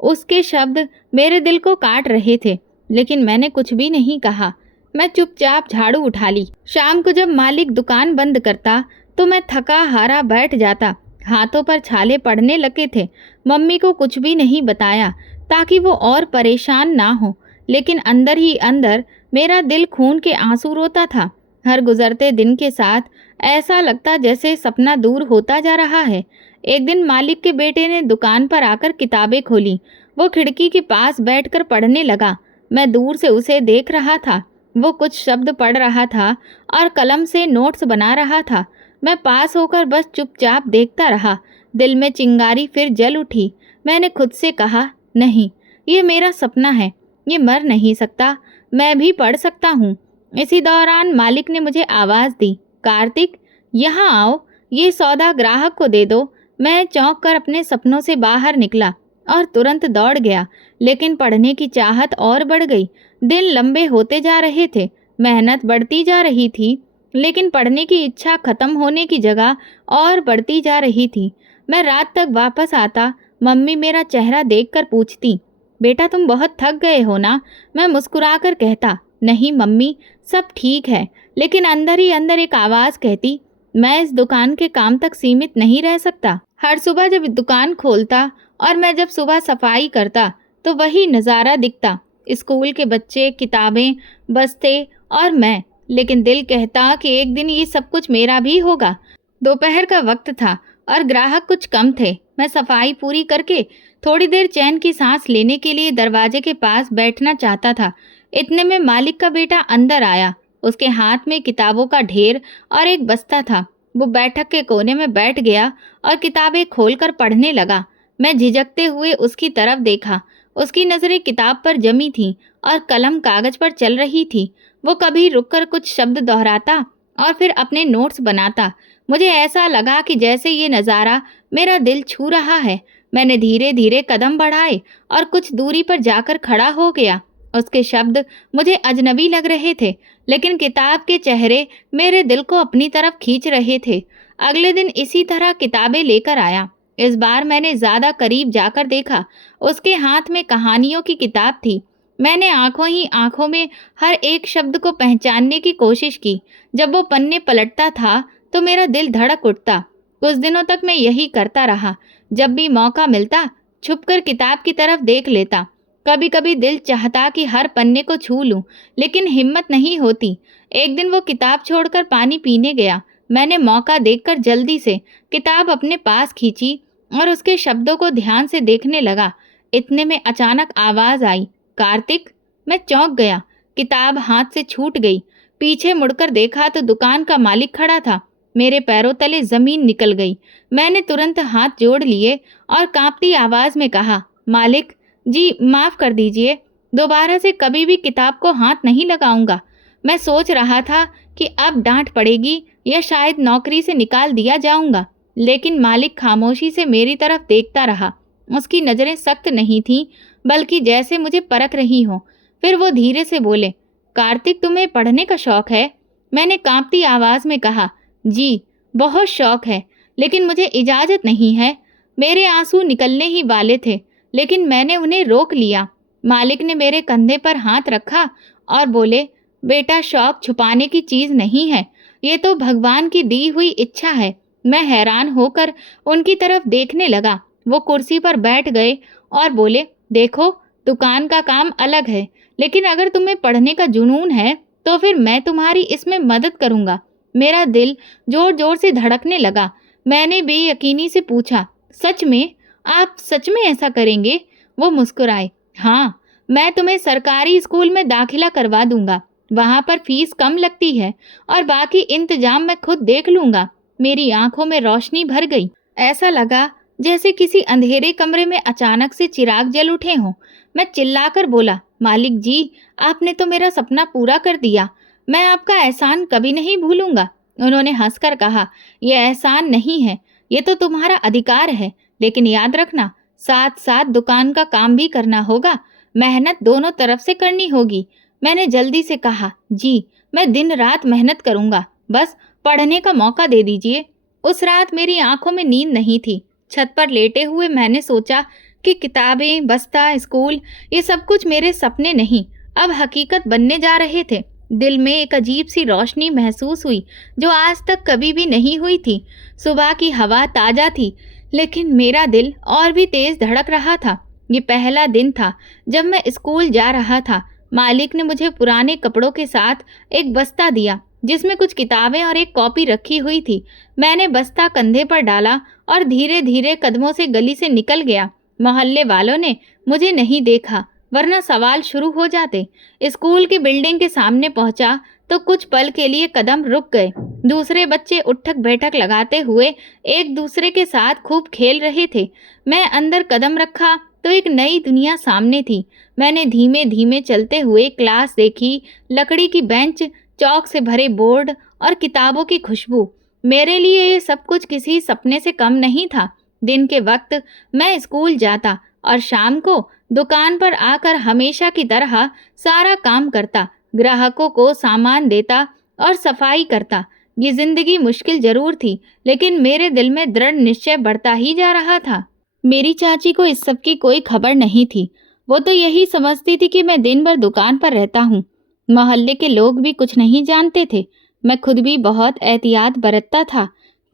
उसके शब्द मेरे दिल को काट रहे थे, लेकिन मैंने कुछ भी नहीं कहा। मैं चुपचाप झाड़ू उठा ली। शाम को जब मालिक दुकान बंद करता तो मैं थका हारा बैठ जाता। हाथों पर छाले पड़ने लगे थे। मम्मी को कुछ भी नहीं बताया ताकि वो और परेशान ना हो, लेकिन अंदर ही अंदर मेरा दिल खून के आंसू रोता था। हर गुजरते दिन के साथ ऐसा लगता जैसे सपना दूर होता जा रहा है। एक दिन मालिक के बेटे ने दुकान पर आकर किताबें खोली। वो खिड़की के पास बैठकर पढ़ने लगा। मैं दूर से उसे देख रहा था। वो कुछ शब्द पढ़ रहा था और कलम से नोट्स बना रहा था। मैं पास होकर बस चुपचाप देखता रहा। दिल में चिंगारी फिर जल उठी। मैंने खुद से कहा, नहीं, ये मेरा सपना है, ये मर नहीं सकता, मैं भी पढ़ सकता हूँ। इसी दौरान मालिक ने मुझे आवाज़ दी, कार्तिक, यहाँ आओ, ये सौदा ग्राहक को दे दो। मैं चौंक कर अपने सपनों से बाहर निकला और तुरंत दौड़ गया, लेकिन पढ़ने की चाहत और बढ़ गई। दिन लंबे होते जा रहे थे, मेहनत बढ़ती जा रही थी, लेकिन पढ़ने की इच्छा खत्म होने की जगह और बढ़ती जा रही थी। मैं रात तक वापस आता। मम्मी मेरा चेहरा देखकर पूछती, बेटा तुम बहुत थक गए हो ना? मैं मुस्कुराकर कहता, नहीं मम्मी, सब ठीक है। लेकिन अंदर ही अंदर एक आवाज़ कहती, मैं इस दुकान के काम तक सीमित नहीं रह सकता। हर सुबह जब दुकान खोलता और मैं जब सुबह सफाई करता तो वही नज़ारा दिखता, स्कूल के बच्चे, किताबें, बस्ते और मैं। लेकिन दिल कहता कि एक दिन ये सब कुछ मेरा भी होगा। दोपहर का वक्त था और ग्राहक कुछ कम थे। मैं सफाई पूरी करके थोड़ी देर चैन की सांस लेने के लिए दरवाजे के पास बैठना चाहता था। इतने में मालिक का बेटा अंदर आया। उसके हाथ में किताबों का ढेर और एक बस्ता था। वो बैठक के कोने में बैठ गया और किताबें खोलकर पढ़ने लगा। मैं झिझकते हुए उसकी तरफ देखा। उसकी नज़रें किताब पर जमी थीं और कलम कागज पर चल रही थी। वो कभी रुककर कुछ शब्द दोहराता और फिर अपने नोट्स बनाता। मुझे ऐसा लगा कि जैसे ये नज़ारा मेरा दिल छू रहा है। मैंने धीरे धीरे कदम बढ़ाए और कुछ दूरी पर जाकर खड़ा हो गया। उसके शब्द मुझे अजनबी लग रहे थे, लेकिन किताब के चेहरे मेरे दिल को अपनी तरफ खींच रहे थे। अगले दिन इसी तरह किताबें लेकर आया। इस बार मैंने ज़्यादा करीब जाकर देखा। उसके हाथ में कहानियों की किताब थी। मैंने आंखों ही आंखों में हर एक शब्द को पहचानने की कोशिश की। जब वो पन्ने पलटता था तो मेरा दिल धड़क उठता। कुछ दिनों तक मैं यही करता रहा। जब भी मौका मिलता छुपकर किताब की तरफ देख लेता। कभी कभी दिल चाहता कि हर पन्ने को छू लूं, लेकिन हिम्मत नहीं होती। एक दिन वो किताब छोड़कर पानी पीने गया। मैंने मौका देखकर जल्दी से किताब अपने पास खींची और उसके शब्दों को ध्यान से देखने लगा। इतने में अचानक आवाज़ आई, कार्तिक! मैं चौंक गया। किताब हाथ से छूट गई। पीछे मुड़कर देखा तो दुकान का मालिक खड़ा था। मेरे पैरों तले जमीन निकल गई। मैंने तुरंत हाथ जोड़ लिए और कांपती आवाज़ में कहा, मालिक जी, माफ़ कर दीजिए, दोबारा से कभी भी किताब को हाथ नहीं लगाऊंगा। मैं सोच रहा था कि अब डांट पड़ेगी या शायद नौकरी से निकाल दिया जाऊंगा, लेकिन मालिक खामोशी से मेरी तरफ देखता रहा। उसकी नज़रें सख्त नहीं थीं, बल्कि जैसे मुझे परख रही हों। फिर वो धीरे से बोले, कार्तिक, तुम्हें पढ़ने का शौक़ है? मैंने कांपती आवाज़ में कहा, जी, बहुत शौक़ है, लेकिन मुझे इजाज़त नहीं है। मेरे आंसू निकलने ही वाले थे, लेकिन मैंने उन्हें रोक लिया। मालिक ने मेरे कंधे पर हाथ रखा और बोले, बेटा शौक छुपाने की चीज़ नहीं है, ये तो भगवान की दी हुई इच्छा है। मैं हैरान होकर उनकी तरफ देखने लगा। वो कुर्सी पर बैठ गए और बोले, देखो दुकान का काम अलग है, लेकिन अगर तुम्हें पढ़ने का जुनून है तो फिर मैं तुम्हारी इसमें मदद करूँगा। मेरा दिल ज़ोर-ज़ोर से धड़कने लगा। मैंने बेयकीनी से पूछा, सच में? आप सच में ऐसा करेंगे? वो मुस्कुराए। हाँ, मैं तुम्हें सरकारी स्कूल में दाखिला करवा दूँगा। वहाँ पर फीस कम लगती है और बाकी इंतजाम मैं खुद देख लूँगा। मेरी आंखों में रोशनी भर गई। ऐसा लगा जैसे किसी अंधेरे कमरे में अचानक से चिराग जल उठे हों। मैं चिल्लाकर बोला, मालिक जी, आपने तो मेरा सपना पूरा कर दिया। मैं आपका एहसान कभी नहीं भूलूंगा। उन्होंने हंसकर कहा, यह एहसान नहीं है, ये तो तुम्हारा अधिकार है। लेकिन याद रखना, साथ साथ दुकान का काम भी करना होगा। मेहनत दोनों तरफ से करनी होगी। मैंने जल्दी से कहा, जी, मैं दिन रात मेहनत करूंगा, बस पढ़ने का मौका दे दीजिए। उस रात मेरी आंखों में नींद नहीं थी। छत पर लेटे हुए मैंने सोचा कि किताबें, बस्ता, स्कूल, ये सब कुछ मेरे सपने नहीं, अब हकीकत बनने जा रहे थे। दिल में एक अजीब सी रोशनी महसूस हुई जो आज तक कभी भी नहीं हुई थी। सुबह की हवा ताज़ा थी, लेकिन मेरा दिल और भी तेज धड़क रहा था। ये पहला दिन था जब मैं स्कूल जा रहा था। मालिक ने मुझे पुराने कपड़ों के साथ एक बस्ता दिया जिसमें कुछ किताबें और एक कॉपी रखी हुई थी। मैंने बस्ता कंधे पर डाला और धीरे धीरे कदमों से गली से निकल गया। मोहल्ले वालों ने मुझे नहीं देखा, वरना सवाल शुरू हो जाते। स्कूल की बिल्डिंग के सामने पहुंचा तो कुछ पल के लिए कदम रुक गए। दूसरे बच्चे उठक बैठक लगाते हुए एक दूसरे के साथ खूब खेल रहे थे। मैं अंदर कदम रखा तो एक नई दुनिया सामने थी। मैंने धीमे धीमे चलते हुए क्लास देखी, लकड़ी की बेंच, चौक से भरे बोर्ड और किताबों की खुशबू। मेरे लिए ये सब कुछ किसी सपने से कम नहीं था। दिन के वक्त मैं स्कूल जाता और शाम को दुकान पर आकर हमेशा की तरह सारा काम करता, ग्राहकों को सामान देता और सफाई करता। ये जिंदगी मुश्किल जरूर थी, लेकिन मेरे दिल में दृढ़ निश्चय बढ़ता ही जा रहा था। मेरी चाची को इस सब की कोई खबर नहीं थी। वो तो यही समझती थी कि मैं दिन भर दुकान पर रहता हूँ। मोहल्ले के लोग भी कुछ नहीं जानते थे। मैं खुद भी बहुत एहतियात बरतता था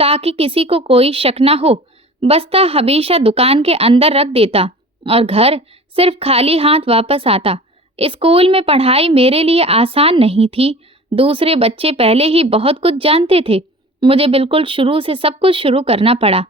ताकि किसी को कोई शक न हो। बस्ता हमेशा दुकान के अंदर रख देता और घर सिर्फ खाली हाथ वापस आता। स्कूल में पढ़ाई मेरे लिए आसान नहीं थी। दूसरे बच्चे पहले ही बहुत कुछ जानते थे। मुझे बिल्कुल शुरू से सब कुछ शुरू करना पड़ा।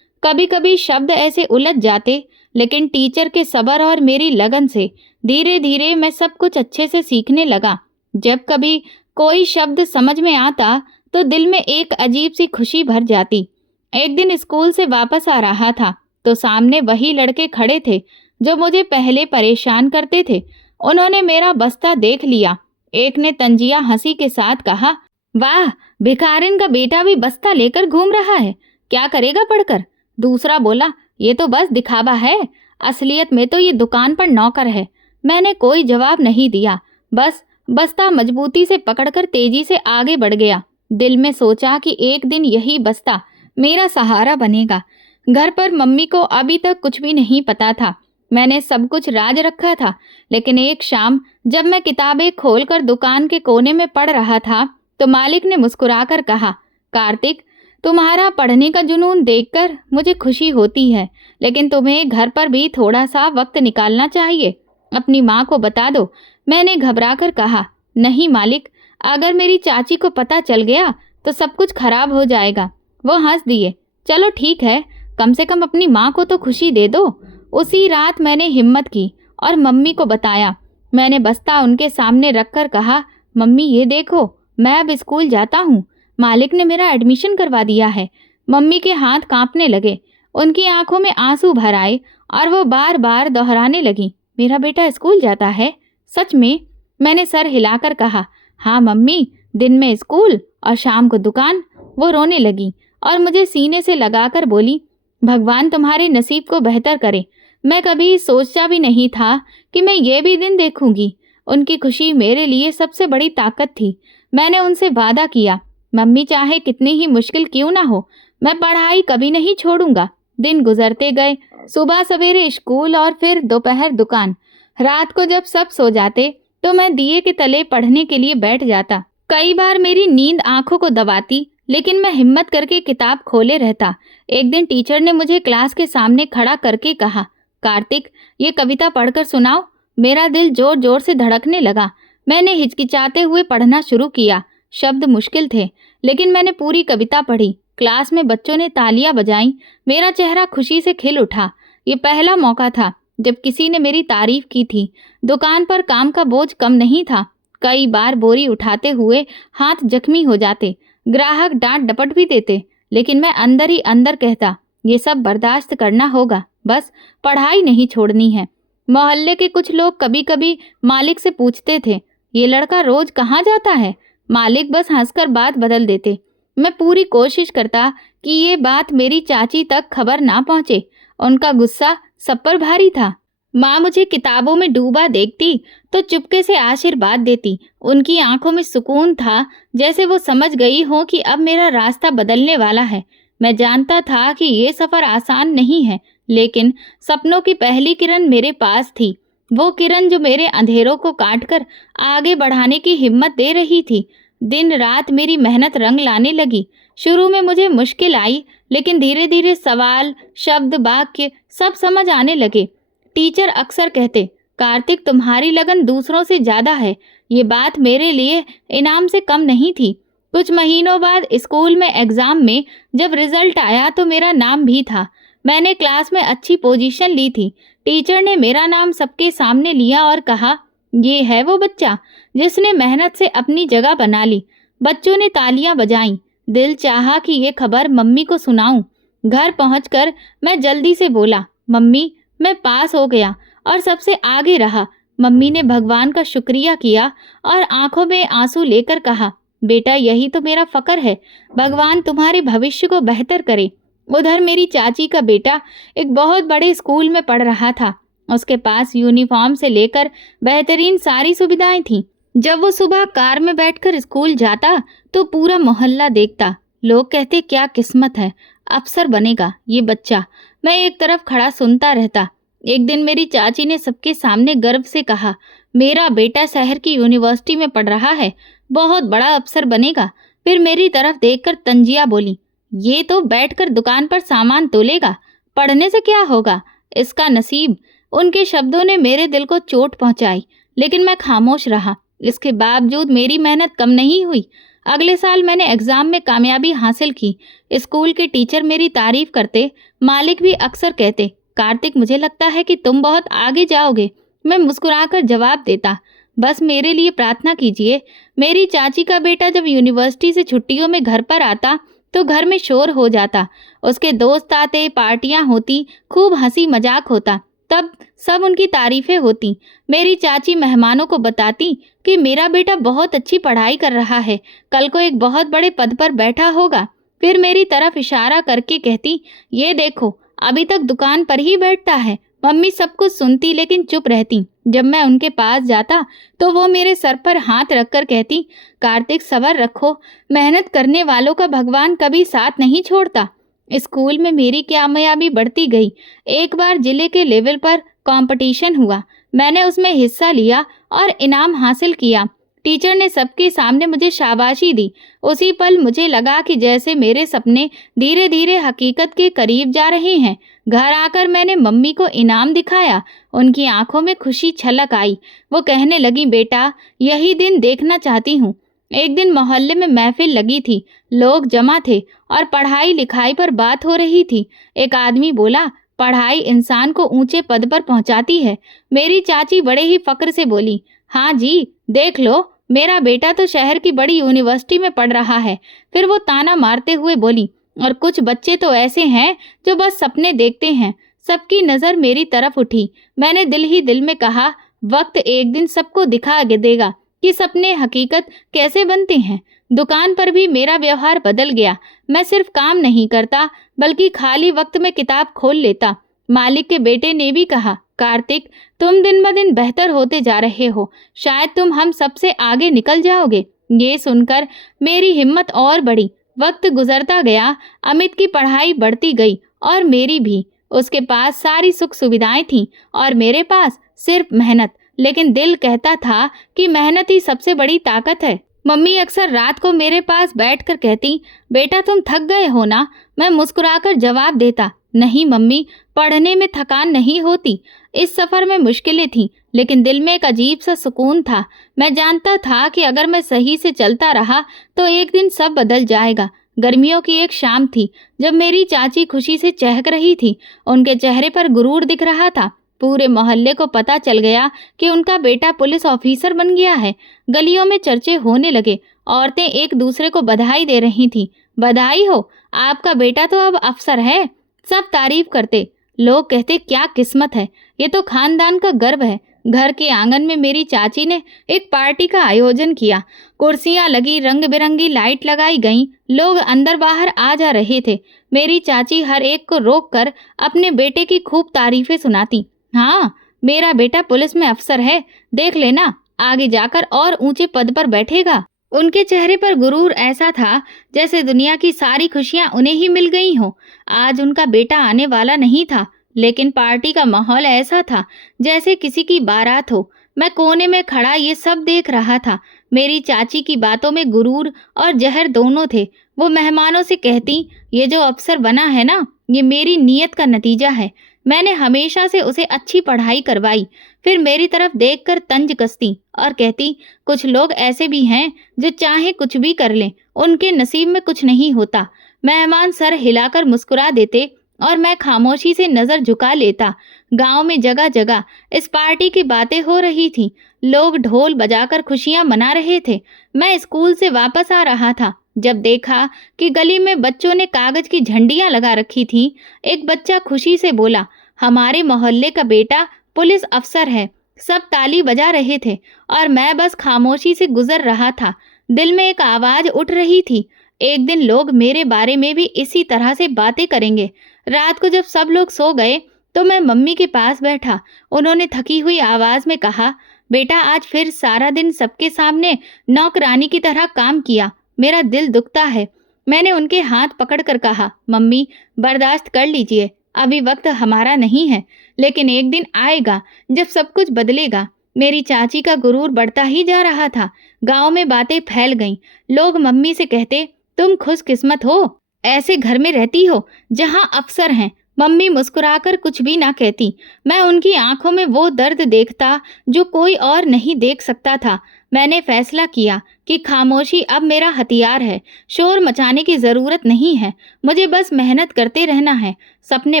कभी कभी शब्द ऐसे उलझ जाते, लेकिन टीचर के सब्र और मेरी लगन से धीरे धीरे मैं सब कुछ अच्छे से सीखने लगा। जब कभी कोई शब्द समझ में आता तो दिल में एक अजीब सी खुशी भर जाती। एक दिन स्कूल से वापस आ रहा था तो सामने वही लड़के खड़े थे जो मुझे पहले परेशान करते थे। उन्होंने मेरा बस्ता देख लिया। एक ने तंजिया हंसी के साथ कहा, वाह, भिखारिन का बेटा भी बस्ता लेकर घूम रहा है, क्या करेगा पढ़कर। दूसरा बोला, ये तो बस दिखावा है, असलियत में तो ये दुकान पर नौकर है। मैंने कोई जवाब नहीं दिया, बस बस्ता मजबूती से पकड़कर तेजी से आगे बढ़ गया। दिल में सोचा कि एक दिन यही बस्ता मेरा सहारा बनेगा। घर पर मम्मी को अभी तक कुछ भी नहीं पता था। मैंने सब कुछ राज रखा था, लेकिन एक शाम जब मैं किताबें खोलकर दुकान के कोने में पढ़ रहा था तो मालिक ने मुस्कुराकर कहा, कार्तिक, तुम्हारा पढ़ने का जुनून देखकर मुझे खुशी होती है, लेकिन तुम्हें घर पर भी थोड़ा सा वक्त निकालना चाहिए। अपनी माँ को बता दो। मैंने घबराकर कहा, नहीं मालिक, अगर मेरी चाची को पता चल गया तो सब कुछ खराब हो जाएगा। वो हंस दिए। चलो ठीक है, कम से कम अपनी माँ को तो खुशी दे दो। उसी रात मैंने हिम्मत की और मम्मी को बताया। मैंने बस्ता उनके सामने रखकर कहा, मम्मी ये देखो, मैं अब स्कूल जाता हूँ। मालिक ने मेरा एडमिशन करवा दिया है। मम्मी के हाथ कांपने लगे, उनकी आंखों में आंसू भर आए और वो बार बार दोहराने लगी, मेरा बेटा स्कूल जाता है, सच में? मैंने सर हिलाकर कहा, हाँ मम्मी, दिन में स्कूल और शाम को दुकान। वो रोने लगी और मुझे सीने से लगाकर बोली, भगवान तुम्हारे नसीब को बेहतर करे। मैं कभी सोचा भी नहीं था कि मैं ये भी दिन देखूंगी। उनकी खुशी मेरे लिए सबसे बड़ी ताकत थी। मैंने उनसे वादा किया, मम्मी चाहे कितनी ही मुश्किल क्यों ना हो, मैं पढ़ाई कभी नहीं छोड़ूंगा। दिन गुजरते गए, सुबह सवेरे स्कूल और फिर दोपहर दुकान। रात को जब सब सो जाते तो मैं दिए के तले पढ़ने के लिए बैठ जाता। कई बार मेरी नींद आंखों को दबाती, लेकिन मैं हिम्मत करके किताब खोले रहता। एक दिन टीचर ने मुझे क्लास के सामने खड़ा करके कहा, कार्तिक, ये कविता पढ़कर सुनाओ। मेरा दिल जोर जोर से धड़कने लगा। मैंने हिचकिचाते हुए पढ़ना शुरू किया। शब्द मुश्किल थे, लेकिन मैंने पूरी कविता पढ़ी। क्लास में बच्चों ने तालियां बजाईं। मेरा चेहरा खुशी से खिल उठा। ये पहला मौका था जब किसी ने मेरी तारीफ की थी। दुकान पर काम का बोझ कम नहीं था। कई बार बोरी उठाते हुए हाथ जख्मी हो जाते, ग्राहक डांट डपट भी देते, लेकिन मैं अंदर ही अंदर कहता, ये सब बर्दाश्त करना होगा, बस पढ़ाई नहीं छोड़नी है। मोहल्ले के कुछ लोग कभी कभी मालिक से पूछते थे, ये लड़का रोज कहाँ जाता है? मालिक बस हंसकर बात बदल देते। मैं पूरी कोशिश करता कि ये बात मेरी चाची तक खबर ना पहुंचे। उनका गुस्सा सब पर भारी था। माँ मुझे किताबों में डूबा देखती तो चुपके से आशीर्वाद देती। उनकी आंखों में सुकून था, जैसे वो समझ गई हो कि अब मेरा रास्ता बदलने वाला है। मैं जानता था कि ये सफ़र आसान नहीं है, लेकिन सपनों की पहली किरण मेरे पास थी। वो किरण जो मेरे अंधेरों को काटकर आगे बढ़ाने की हिम्मत दे रही थी। दिन रात मेरी मेहनत रंग लाने लगी। शुरू में मुझे मुश्किल आई, लेकिन धीरे धीरे सवाल, शब्द, वाक्य सब समझ आने लगे। टीचर अक्सर कहते, कार्तिक, तुम्हारी लगन दूसरों से ज़्यादा है। ये बात मेरे लिए इनाम से कम नहीं थी। कुछ महीनों बाद स्कूल में एग्ज़ाम में जब रिजल्ट आया तो मेरा नाम भी था। मैंने क्लास में अच्छी पोजीशन ली थी। टीचर ने मेरा नाम सबके सामने लिया और कहा, ये है वो बच्चा जिसने मेहनत से अपनी जगह बना ली। बच्चों ने तालियां बजाईं। दिल चाहा कि ये खबर मम्मी को सुनाऊं। घर पहुंचकर मैं जल्दी से बोला, मम्मी, मैं पास हो गया और सबसे आगे रहा। मम्मी ने भगवान का शुक्रिया किया और आंखों में आंसू लेकर कहा, बेटा, यही तो मेरा फ़क्र है। भगवान तुम्हारे भविष्य को बेहतर करे। उधर मेरी चाची का बेटा एक बहुत बड़े स्कूल में पढ़ रहा था। उसके पास यूनिफॉर्म से लेकर बेहतरीन सारी सुविधाएं थीं। जब वो सुबह कार में बैठकर स्कूल जाता तो पूरा मोहल्ला देखता। लोग कहते, क्या किस्मत है, अफसर बनेगा ये बच्चा। मैं एक तरफ खड़ा सुनता रहता। एक दिन मेरी चाची ने सबके सामने गर्व से कहा, मेरा बेटा शहर की यूनिवर्सिटी में पढ़ रहा है, बहुत बड़ा अफसर बनेगा। फिर मेरी तरफ देखकर तंजिया बोली, ये तो बैठकर दुकान पर सामान तोलेगा, पढ़ने से क्या होगा, इसका नसीब। उनके शब्दों ने मेरे दिल को चोट पहुंचाई, लेकिन मैं खामोश रहा। इसके बावजूद मेरी मेहनत कम नहीं हुई। अगले साल मैंने एग्ज़ाम में कामयाबी हासिल की। स्कूल के टीचर मेरी तारीफ करते, मालिक भी अक्सर कहते, कार्तिक, मुझे लगता है कि तुम बहुत आगे जाओगे। मैं मुस्कुराकर जवाब देता, बस मेरे लिए प्रार्थना कीजिए। मेरी चाची का बेटा जब यूनिवर्सिटी से छुट्टियों में घर पर आता तो घर में शोर हो जाता। उसके दोस्त आते, पार्टियां होती, खूब हंसी मजाक होता। तब सब उनकी तारीफें होती। मेरी चाची मेहमानों को बताती कि मेरा बेटा बहुत अच्छी पढ़ाई कर रहा है, कल को एक बहुत बड़े पद पर बैठा होगा। फिर मेरी तरफ इशारा करके कहती, ये देखो, अभी तक दुकान पर ही बैठता है। मम्मी सब कुछ सुनती लेकिन चुप रहती। जब मैं उनके पास जाता तो वो मेरे सर पर हाथ रखकर कहती, कार्तिक, सब्र रखो, मेहनत करने वालों का भगवान कभी साथ नहीं छोड़ता। स्कूल में मेरी कामयाबी बढ़ती गई। एक बार जिले के लेवल पर कंपटीशन हुआ। मैंने उसमें हिस्सा लिया और इनाम हासिल किया। टीचर ने सबके सामने मुझे शाबाशी दी। उसी पल मुझे लगा कि जैसे मेरे सपने धीरे धीरे हकीकत के करीब जा रहे हैं। घर आकर मैंने मम्मी को इनाम दिखाया। उनकी आंखों में खुशी छलक आई। वो कहने लगी, बेटा, यही दिन देखना चाहती हूँ। एक दिन मोहल्ले में महफिल लगी थी। लोग जमा थे और पढ़ाई लिखाई पर बात हो रही थी। एक आदमी बोला, पढ़ाई इंसान को ऊंचे पद पर पहुंचाती है। मेरी चाची बड़े ही फक्र से बोली, हाँ जी, देख लो, मेरा बेटा तो शहर की बड़ी यूनिवर्सिटी में पढ़ रहा है। फिर वो ताना मारते हुए बोली, और कुछ बच्चे तो ऐसे हैं जो बस सपने देखते हैं। सबकी नज़र मेरी तरफ उठी। मैंने दिल ही दिल में कहा, वक्त एक दिन सबको दिखा देगा कि सपने हकीकत कैसे बनते हैं। दुकान पर भी मेरा व्यवहार बदल गया। मैं सिर्फ काम नहीं करता, बल्कि खाली वक्त में किताब खोल लेता। मालिक के बेटे ने भी कहा, कार्तिक, तुम दिन ब दिन बेहतर होते जा रहे हो, शायद तुम हम सबसे आगे निकल जाओगे। ये सुनकर मेरी हिम्मत और बढ़ी। वक्त गुजरता गया, अमित की पढ़ाई बढ़ती गई और मेरी भी। उसके पास सारी सुख सुविधाएं थीं और मेरे पास सिर्फ मेहनत। लेकिन दिल कहता था कि मेहनत ही सबसे बड़ी ताकत है। मम्मी अक्सर रात को मेरे पास बैठकर कहती, बेटा तुम थक गए हो ना? मैं मुस्कुराकर जवाब देता, नहीं मम्मी, पढ़ने में थकान नहीं होती। इस सफर में मुश्किलें थीं, लेकिन दिल में एक अजीब सा सुकून था। मैं जानता था कि अगर मैं सही से चलता रहा तो एक दिन सब बदल जाएगा। गर्मियों की एक शाम थी, जब मेरी चाची खुशी से चहक रही थी। उनके चेहरे पर गुरूर दिख रहा था। पूरे मोहल्ले को पता चल गया कि उनका बेटा पुलिस ऑफिसर बन गया है। गलियों में चर्चे होने लगे। औरतें एक दूसरे को बधाई दे रही थीं। बधाई हो, आपका बेटा तो अब अफसर है। सब तारीफ करते। लोग कहते, क्या किस्मत है, ये तो खानदान का गर्व है। घर के आंगन में मेरी चाची ने एक पार्टी का आयोजन किया। कुर्सियां लगी, रंग बिरंगी लाइट लगाई गईं। लोग अंदर बाहर आ जा रहे थे। मेरी चाची हर एक को रोककर अपने बेटे की खूब तारीफें सुनाती। हाँ, मेरा बेटा पुलिस में अफसर है, देख लेना, आगे जाकर और ऊंचे पद पर बैठेगा। उनके चेहरे पर गुरूर ऐसा था जैसे दुनिया की सारी खुशियां उन्हें ही मिल गई हों। आज उनका बेटा आने वाला नहीं था, लेकिन पार्टी का माहौल ऐसा था जैसे किसी की बारात हो। मैं कोने में खड़ा ये सब देख रहा था। मेरी चाची की बातों में गुरूर और जहर दोनों थे। वो मेहमानों से कहती, ये जो अफसर बना है ना, ये मेरी नीयत का नतीजा है। मैंने हमेशा से उसे अच्छी पढ़ाई करवाई। फिर मेरी तरफ देखकर तंज कसती और कहती, कुछ लोग ऐसे भी हैं जो चाहे कुछ भी कर लें, उनके नसीब में कुछ नहीं होता। मेहमान सर हिलाकर मुस्कुरा देते और मैं खामोशी से नजर झुका लेता। गांव में जगह जगह इस पार्टी की बातें हो रही थी। लोग ढोल बजाकर खुशियां मना रहे थे। मैं स्कूल से वापस आ रहा था जब देखा कि गली में बच्चों ने कागज की झंडियां लगा रखी थीं। एक बच्चा खुशी से बोला, हमारे मोहल्ले का बेटा पुलिस अफसर है। सब ताली बजा रहे थे और मैं बस खामोशी से गुजर रहा था। दिल में एक आवाज उठ रही थी, एक दिन लोग मेरे बारे में भी इसी तरह से बातें करेंगे। रात को जब सब लोग सो गए तो मैं मम्मी के पास बैठा। उन्होंने थकी हुई आवाज में कहा, बेटा आज फिर सारा दिन सबके सामने नौकरानी की तरह काम किया, मेरा दिल दुखता है। मैंने उनके हाथ पकड़कर कहा, मम्मी बर्दाश्त कर लीजिए, अभी वक्त हमारा नहीं है, लेकिन एक दिन आएगा जब सब कुछ बदलेगा। मेरी चाची का गुरूर बढ़ता ही जा रहा था। गांव में बातें फैल गईं। लोग मम्मी से कहते, तुम खुशकिस्मत हो, ऐसे घर में रहती हो जहां अफसर हैं। मम्मी मुस्कुराकर कुछ भी ना कहती। मैं उनकी आंखों में वो दर्द देखता जो कोई और नहीं देख सकता था। मैंने फैसला किया कि खामोशी अब मेरा हथियार है। शोर मचाने की जरूरत नहीं है, मुझे बस मेहनत करते रहना है। सपने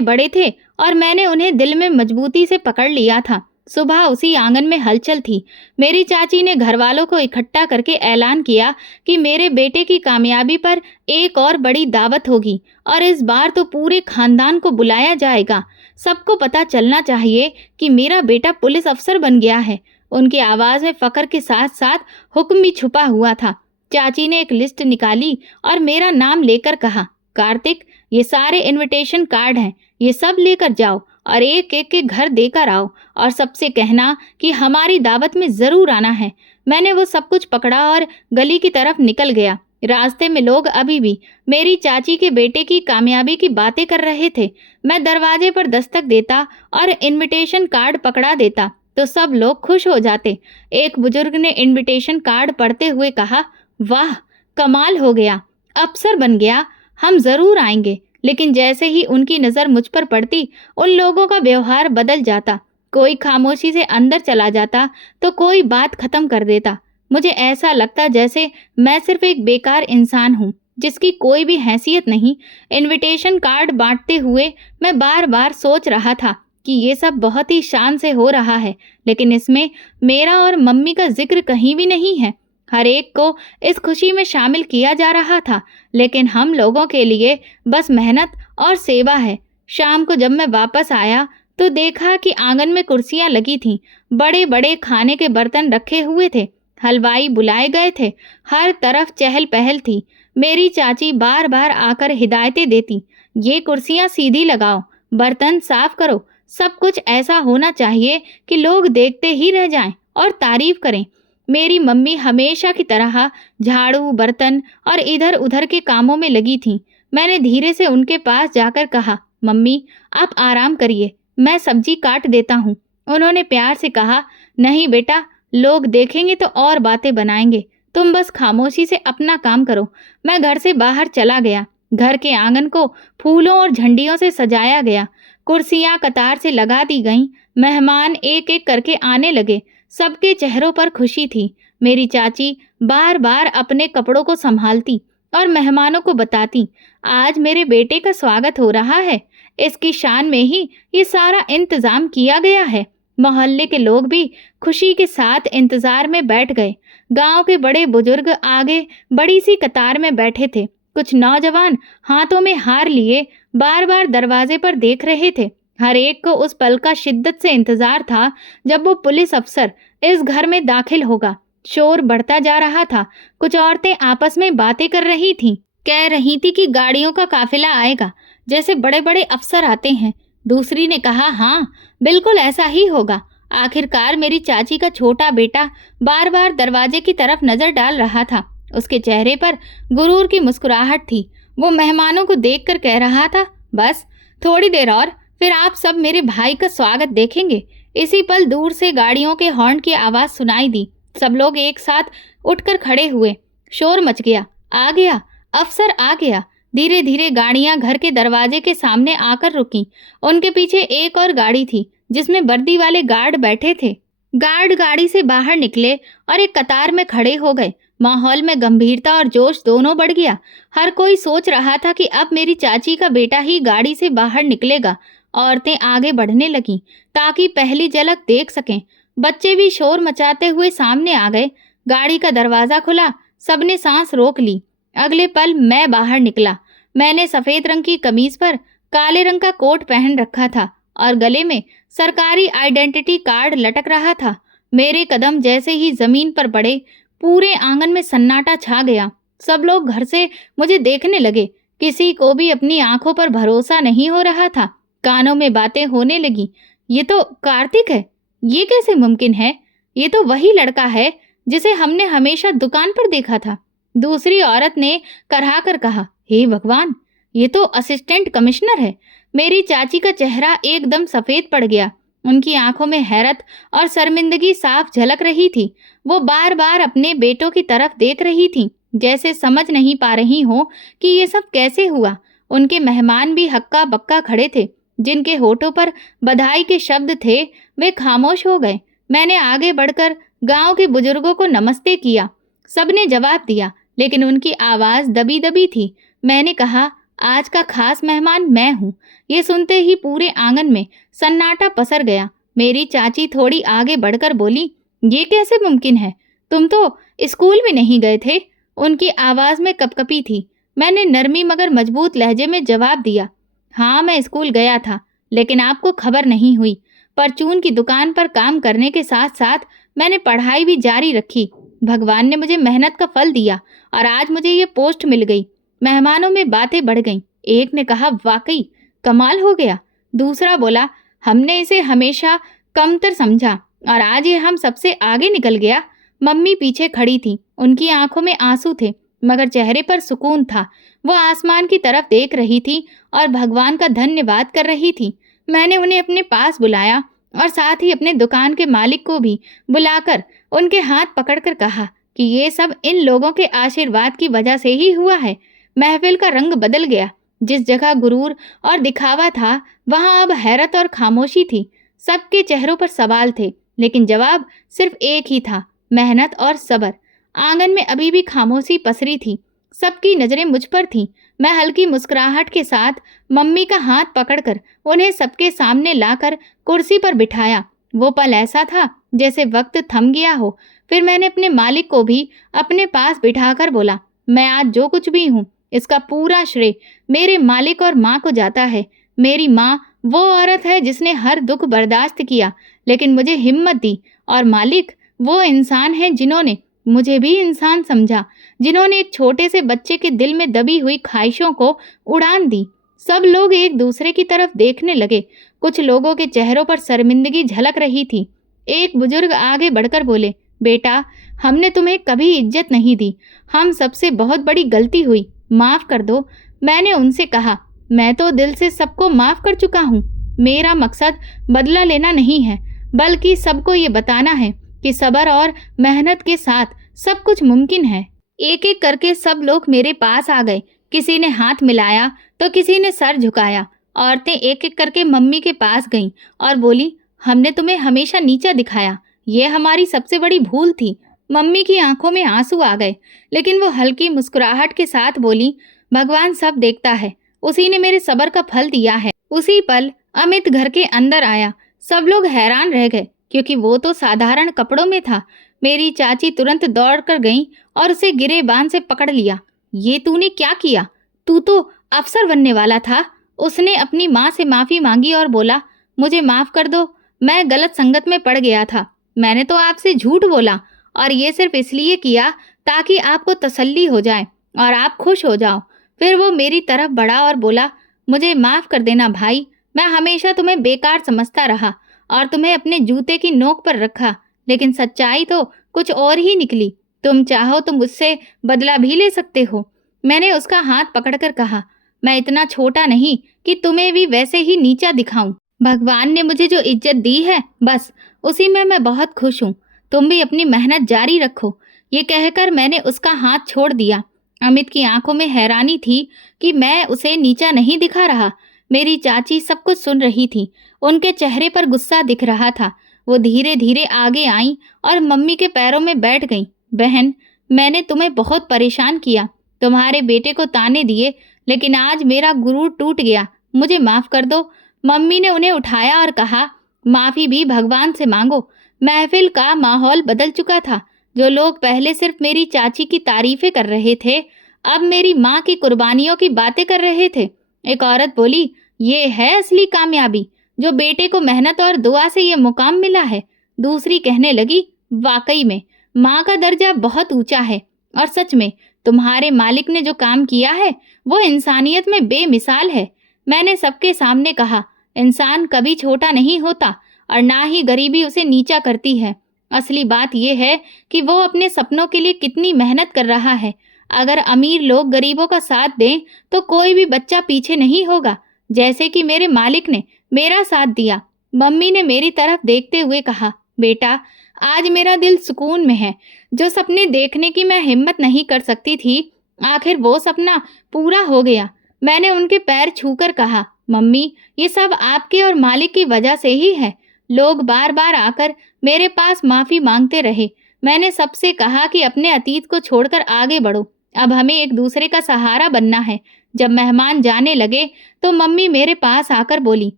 बड़े थे और मैंने उन्हें दिल में मजबूती से पकड़ लिया था। सुबह उसी आंगन में हलचल थी। मेरी चाची ने घर वालों को इकट्ठा करके ऐलान किया कि मेरे बेटे की कामयाबी पर एक और बड़ी दावत होगी और इस बार तो पूरे खानदान को बुलाया जाएगा। सबको पता चलना चाहिए कि मेरा बेटा पुलिस अफसर बन गया है। उनकी आवाज में फक्र के साथ साथ हुक्म भी छुपा हुआ था। चाची ने एक लिस्ट निकाली और मेरा नाम लेकर कहा, कार्तिक, ये सारे इनविटेशन कार्ड हैं, ये सब लेकर जाओ और एक एक के घर देकर आओ और सबसे कहना कि हमारी दावत में जरूर आना है। मैंने वो सब कुछ पकड़ा और गली की तरफ निकल गया। रास्ते में लोग अभी भी मेरी चाची के बेटे की कामयाबी की बातें कर रहे थे। मैं दरवाजे पर दस्तक देता और इनविटेशन कार्ड पकड़ा देता तो सब लोग खुश हो जाते। एक बुजुर्ग ने इनविटेशन कार्ड पढ़ते हुए कहा, वाह, कमाल हो गया, अफसर बन गया, हम जरूर आएंगे। लेकिन जैसे ही उनकी नज़र मुझ पर पड़ती, उन लोगों का व्यवहार बदल जाता। कोई खामोशी से अंदर चला जाता तो कोई बात खत्म कर देता। मुझे ऐसा लगता जैसे मैं सिर्फ एक बेकार इंसान हूँ जिसकी कोई भी हैसियत नहीं। इनविटेशन कार्ड बांटते हुए मैं बार बार सोच रहा था कि ये सब बहुत ही शान से हो रहा है, लेकिन इसमें मेरा और मम्मी का जिक्र कहीं भी नहीं है। हर एक को इस खुशी में शामिल किया जा रहा था, लेकिन हम लोगों के लिए बस मेहनत और सेवा है। शाम को जब मैं वापस आया तो देखा कि आंगन में कुर्सियां लगी थीं, बड़े बड़े खाने के बर्तन रखे हुए थे, हलवाई बुलाए गए थे, हर तरफ चहल पहल थी। मेरी चाची बार बार आकर हिदायतें देती, ये कुर्सियां सीधी लगाओ, बर्तन साफ करो, सब कुछ ऐसा होना चाहिए कि लोग देखते ही रह जाएं और तारीफ करें। मेरी मम्मी हमेशा की तरह झाड़ू, बर्तन और इधर-उधर के कामों में लगी थीं। मैंने धीरे से उनके पास जाकर कहा, "मम्मी, आप आराम करिए, मैं सब्जी काट देता हूँ।" उन्होंने प्यार से कहा, "नहीं बेटा, लोग देखेंगे तो और बातें बनाएंगे। तुम बस खामोशी से अपना काम करो।" मैं घर से बाहर चला गया। घर के आंगन को फूलों और झंडियों से सजाया गया। कुर्सियां कतार से लगा दी गईं। मेहमान एक-एक करके आने लगे। सबके चेहरों पर खुशी थी। मेरी चाची बार-बार अपने कपड़ों को संभालती और मेहमानों को बताती, "आज मेरे बेटे का स्वागत हो रहा है। इसकी शान में ही ये सारा इंतजाम किया गया है।" मोहल्ले के लोग भी खुशी के साथ इंतजार में बैठ गए। गांव के बड़े बुजुर्ग आगे बड़ी सी कतार में बैठे थे। कुछ नौजवान हाथों में हार लिए बार-बार दरवाजे पर देख रहे थे। हर एक को उस पल का शिद्दत से इंतजार था जब वो पुलिस अफसर इस घर में दाखिल होगा। शोर बढ़ता जा रहा था। कुछ औरतें आपस में बातें कर रही थीं। कह रही थी कि गाड़ियों का काफिला आएगा, जैसे बड़े-बड़े अफसर आते हैं। दूसरी ने कहा, "हाँ, बिल्कुल ऐसा ही होगा।" आखिरकार मेरी चाची का छोटा बेटा बार-बार दरवाजे की तरफ नजर डाल रहा था। उसके चेहरे पर गुरूर की मुस्कुराहट थी। वो मेहमानों को देखकर कह रहा था, "बस थोड़ी देर और, फिर आप सब मेरे भाई का स्वागत देखेंगे।" इसी पल दूर से गाड़ियों के हॉर्न की आवाज सुनाई दी। सब लोग एक साथ उठकर खड़े हुए। शोर मच गया, "आ गया, अफसर आ गया।" धीरे धीरे गाड़ियां घर के दरवाजे के सामने आकर रुकीं। उनके पीछे एक और गाड़ी थी जिसमें वर्दी वाले गार्ड बैठे थे। गार्ड गाड़ी से बाहर निकले और एक कतार में खड़े हो गए। माहौल में गंभीरता और जोश दोनों बढ़ गया। हर कोई सोच रहा था कि अब मेरी चाची का बेटा ही गाड़ी से बाहर निकलेगा। औरतें आगे बढ़ने लगीं ताकि पहली झलक देख सकें। बच्चे भी शोर मचाते हुए सामने आ गए। गाड़ी का दरवाजा खुला, सबने सांस रोक ली। अगले पल मैं बाहर निकला। मैंने सफेद रंग की कमीज पर काले रंग का कोट पहन रखा था और गले में सरकारी आइडेंटिटी कार्ड लटक रहा था। मेरे कदम जैसे ही जमीन पर पड़े, पूरे आंगन में सन्नाटा छा गया। सब लोग घर से मुझे देखने लगे। किसी को भी अपनी आंखों पर भरोसा नहीं हो रहा था। कानों में बातें होने लगी, "ये तो कार्तिक है। ये कैसे मुमकिन है? ये तो वही लड़का है जिसे हमने हमेशा दुकान पर देखा था।" दूसरी औरत ने कराह कर कहा, "हे भगवान, ये तो असिस्टेंट कमिश्नर है।" मेरी चाची का चेहरा एकदम सफेद पड़ गया। उनकी आंखों में हैरत और शर्मिंदगी साफ झलक रही थी। वो बार-बार अपने बेटों की तरफ देख रही थीं, जैसे समझ नहीं पा रही हो कि ये सब कैसे हुआ। उनके मेहमान भी हक्का-बक्का खड़े थे। जिनके होठों पर बधाई के शब्द थे, वे खामोश हो गए। मैंने आगे बढ़कर गांव के बुजुर्गों को नमस्ते किया। सबने जवाब दिया, लेकिन उनकी आवाज दबी-दबी थी। मैंने कहा, "आज का खास मेहमान मैं हूँ।" ये सुनते ही पूरे आंगन में सन्नाटा पसर गया। मेरी चाची थोड़ी आगे बढ़कर बोली, "ये कैसे मुमकिन है? तुम तो स्कूल भी नहीं गए थे?" उनकी आवाज में कपकपी थी। मैंने नरमी मगर मजबूत लहजे में जवाब दिया, "हाँ, मैं स्कूल गया था, लेकिन आपको खबर नहीं हुई। परचून की दुकान पर काम करने के साथ-साथ मैंने पढ़ाई भी जारी रखी। भगवान ने मुझे मेहनत का फल दिया और आज मुझे ये पोस्ट मिल गई।" मेहमानों में बातें बढ़ गईं। एक ने कहा, "वाकई कमाल हो गया।" दूसरा बोला, "हमने इसे हमेशा कमतर समझा और आज ये हम सबसे आगे निकल गया।" मम्मी पीछे खड़ी थी। उनकी आंखों में आंसू थे, मगर चेहरे पर सुकून था। वो आसमान की तरफ देख रही थी और भगवान का धन्यवाद कर रही थी। मैंने उन्हें अपने पास बुलाया और साथ ही अपने दुकान के मालिक को भी बुलाकर उनके हाथ पकड़कर कहा कि ये सब इन लोगों के आशीर्वाद की वजह से ही हुआ है। महफिल का रंग बदल गया। जिस जगह गुरूर और दिखावा था, वहां अब हैरत और खामोशी थी। सबके चेहरों पर सवाल थे, लेकिन जवाब सिर्फ एक ही था, मेहनत और सब्र। आंगन में अभी भी खामोशी पसरी थी। सबकी नजरें मुझ पर थीं। मैं हल्की मुस्कुराहट के साथ मम्मी का हाथ पकड़कर उन्हें सबके सामने लाकर कुर्सी पर बिठाया। वो पल ऐसा था जैसे वक्त थम गया हो। फिर मैंने अपने मालिक को भी अपने पास बिठाकर बोला, "मैं आज जो कुछ भी हूँ, इसका पूरा श्रेय मेरे मालिक और माँ को जाता है। मेरी माँ वो औरत है जिसने हर दुख बर्दाश्त किया, लेकिन मुझे हिम्मत दी, और मालिक वो इंसान है जिन्होंने मुझे भी इंसान समझा, जिन्होंने एक छोटे से बच्चे के दिल में दबी हुई ख्वाहिशों को उड़ान दी।" सब लोग एक दूसरे की तरफ देखने लगे। कुछ लोगों के चेहरों पर शर्मिंदगी झलक रही थी। एक बुजुर्ग आगे बढ़कर बोले, बेटा, हमने तुम्हें कभी इज्जत नहीं दी। हम सबसे बहुत बड़ी गलती हुई, माफ़ कर दो। मैंने उनसे कहा, मैं तो दिल से सबको माफ़ कर चुका हूँ। मेरा मकसद बदला लेना नहीं है, बल्कि सबको ये बताना है कि सब्र और मेहनत के साथ सब कुछ मुमकिन है। एक-एक करके सब लोग मेरे पास आ गए। किसी ने हाथ मिलाया तो किसी ने सर झुकाया। औरतें एक-एक करके मम्मी के पास गईं और बोली, हमने तुम्हें हमेशा नीचा दिखाया। ये हमारी सबसे बड़ी भूल थी। मम्मी की आंखों में आंसू आ गए, लेकिन वो हल्की मुस्कुराहट के साथ बोली, भगवान सब देखता है। उसी ने मेरे सब्र का फल दिया है। उसी पल अमित घर के अंदर आया। सब लोग हैरान रह गए, क्योंकि वो तो साधारण कपड़ों में था। मेरी चाची तुरंत दौड़ कर गई और उसे गिरेबान से पकड़ लिया। ये तूने क्या किया? तू तो अफसर बनने वाला था। उसने अपनी माँ से माफ़ी मांगी और बोला, मुझे माफ़ कर दो, मैं गलत संगत में पड़ गया था। मैंने तो आपसे झूठ बोला और ये सिर्फ इसलिए किया ताकि आपको तसल्ली हो जाए और आप खुश हो जाओ। फिर वो मेरी तरफ बढ़ा और बोला, मुझे माफ़ कर देना भाई, मैं हमेशा तुम्हें बेकार समझता रहा और तुम्हें अपने जूते की नोक पर रखा, लेकिन सच्चाई तो कुछ और ही निकली। तुम चाहो तो मुझसे बदला भी ले सकते हो। मैंने उसका हाथ पकड़कर कहा, मैं इतना छोटा नहीं कि तुम्हें भी वैसे ही नीचा दिखाऊं। भगवान ने मुझे जो इज्जत दी है, बस उसी में मैं बहुत खुश हूँ। तुम भी अपनी मेहनत जारी रखो। ये कहकर मैंने उसका हाथ छोड़ दिया। अमित की आंखों में हैरानी थी कि मैं उसे नीचा नहीं दिखा रहा। मेरी चाची सब कुछ सुन रही थी। उनके चेहरे पर गुस्सा दिख रहा था। वो धीरे धीरे आगे आईं और मम्मी के पैरों में बैठ गईं। बहन, मैंने तुम्हें बहुत परेशान किया, तुम्हारे बेटे को ताने दिए, लेकिन आज मेरा गुरूर टूट गया। मुझे माफ़ कर दो। मम्मी ने उन्हें उठाया और कहा, माफ़ी भी भगवान से मांगो। महफिल का माहौल बदल चुका था। जो लोग पहले सिर्फ मेरी चाची की तारीफें कर रहे थे, अब मेरी माँ की कुर्बानियों की बातें कर रहे थे। एक औरत बोली, ये है असली कामयाबी, जो बेटे को मेहनत और दुआ से ये मुकाम मिला है। दूसरी कहने लगी, वाकई में माँ का दर्जा बहुत ऊंचा है और सच में तुम्हारे मालिक ने जो काम किया है वो इंसानियत में बेमिसाल है। मैंने सबके सामने कहा, इंसान कभी छोटा नहीं होता और ना ही गरीबी उसे नीचा करती है। असली बात यह है कि वो अपने सपनों के लिए कितनी मेहनत कर रहा है। अगर अमीर लोग गरीबों का साथ दें तो कोई भी बच्चा पीछे नहीं होगा, जैसे कि मेरे मालिक ने मेरा साथ दिया। मम्मी ने मेरी तरफ देखते हुए कहा, बेटा, आज मेरा दिल सुकून में है। जो सपने देखने की मैं हिम्मत नहीं कर सकती थी, आखिर वो सपना पूरा हो गया। मैंने उनके पैर छूकर कहा, मम्मी, ये सब आपके और मालिक की वजह से ही है। लोग बार बार आकर मेरे पास माफ़ी मांगते रहे। मैंने सबसे कहा कि अपने अतीत को छोड़कर आगे बढ़ो। अब हमें एक दूसरे का सहारा बनना है। जब मेहमान जाने लगे तो मम्मी मेरे पास आकर बोली,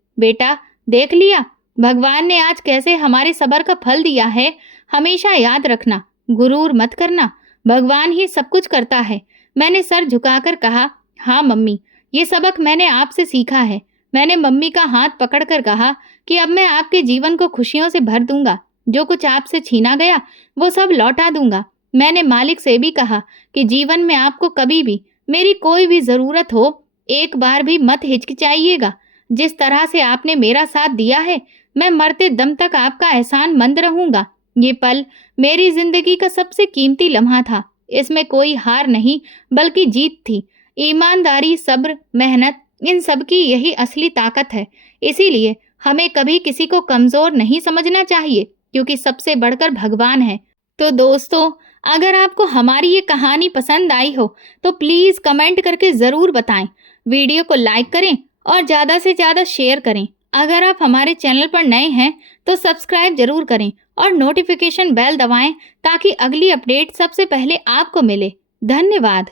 बेटा, देख लिया, भगवान ने आज कैसे हमारे सब्र का फल दिया है। हमेशा याद रखना, गुरूर मत करना, भगवान ही सब कुछ करता है। मैंने सर झुकाकर कहा, हाँ मम्मी, ये सबक मैंने आपसे सीखा है। मैंने मम्मी का हाथ पकड़कर कहा कि अब मैं आपके जीवन को खुशियों से भर दूंगा। जो कुछ आपसे छीना गया वो सब लौटा दूंगा। मैंने मालिक से भी कहा कि जीवन में आपको कभी भी मेरी कोई भी ज़रूरत हो, एक बार भी मत हिचकिचाइएगा। जिस तरह से आपने मेरा साथ दिया है, मैं मरते दम तक आपका एहसानमंद रहूंगा। ये पल मेरी जिंदगी का सबसे कीमती लम्हा था। इसमें कोई हार नहीं बल्कि जीत थी। ईमानदारी, सब्र, मेहनत, इन सब की यही असली ताकत है। इसीलिए हमें कभी किसी को कमज़ोर नहीं समझना चाहिए, क्योंकि सबसे बढ़कर भगवान है। तो दोस्तों, अगर आपको हमारी ये कहानी पसंद आई हो तो प्लीज़ कमेंट करके ज़रूर बताएं। वीडियो को लाइक करें और ज़्यादा से ज़्यादा शेयर करें। अगर आप हमारे चैनल पर नए हैं तो सब्सक्राइब जरूर करें और नोटिफिकेशन बेल दबाएं ताकि अगली अपडेट सबसे पहले आपको मिले। धन्यवाद।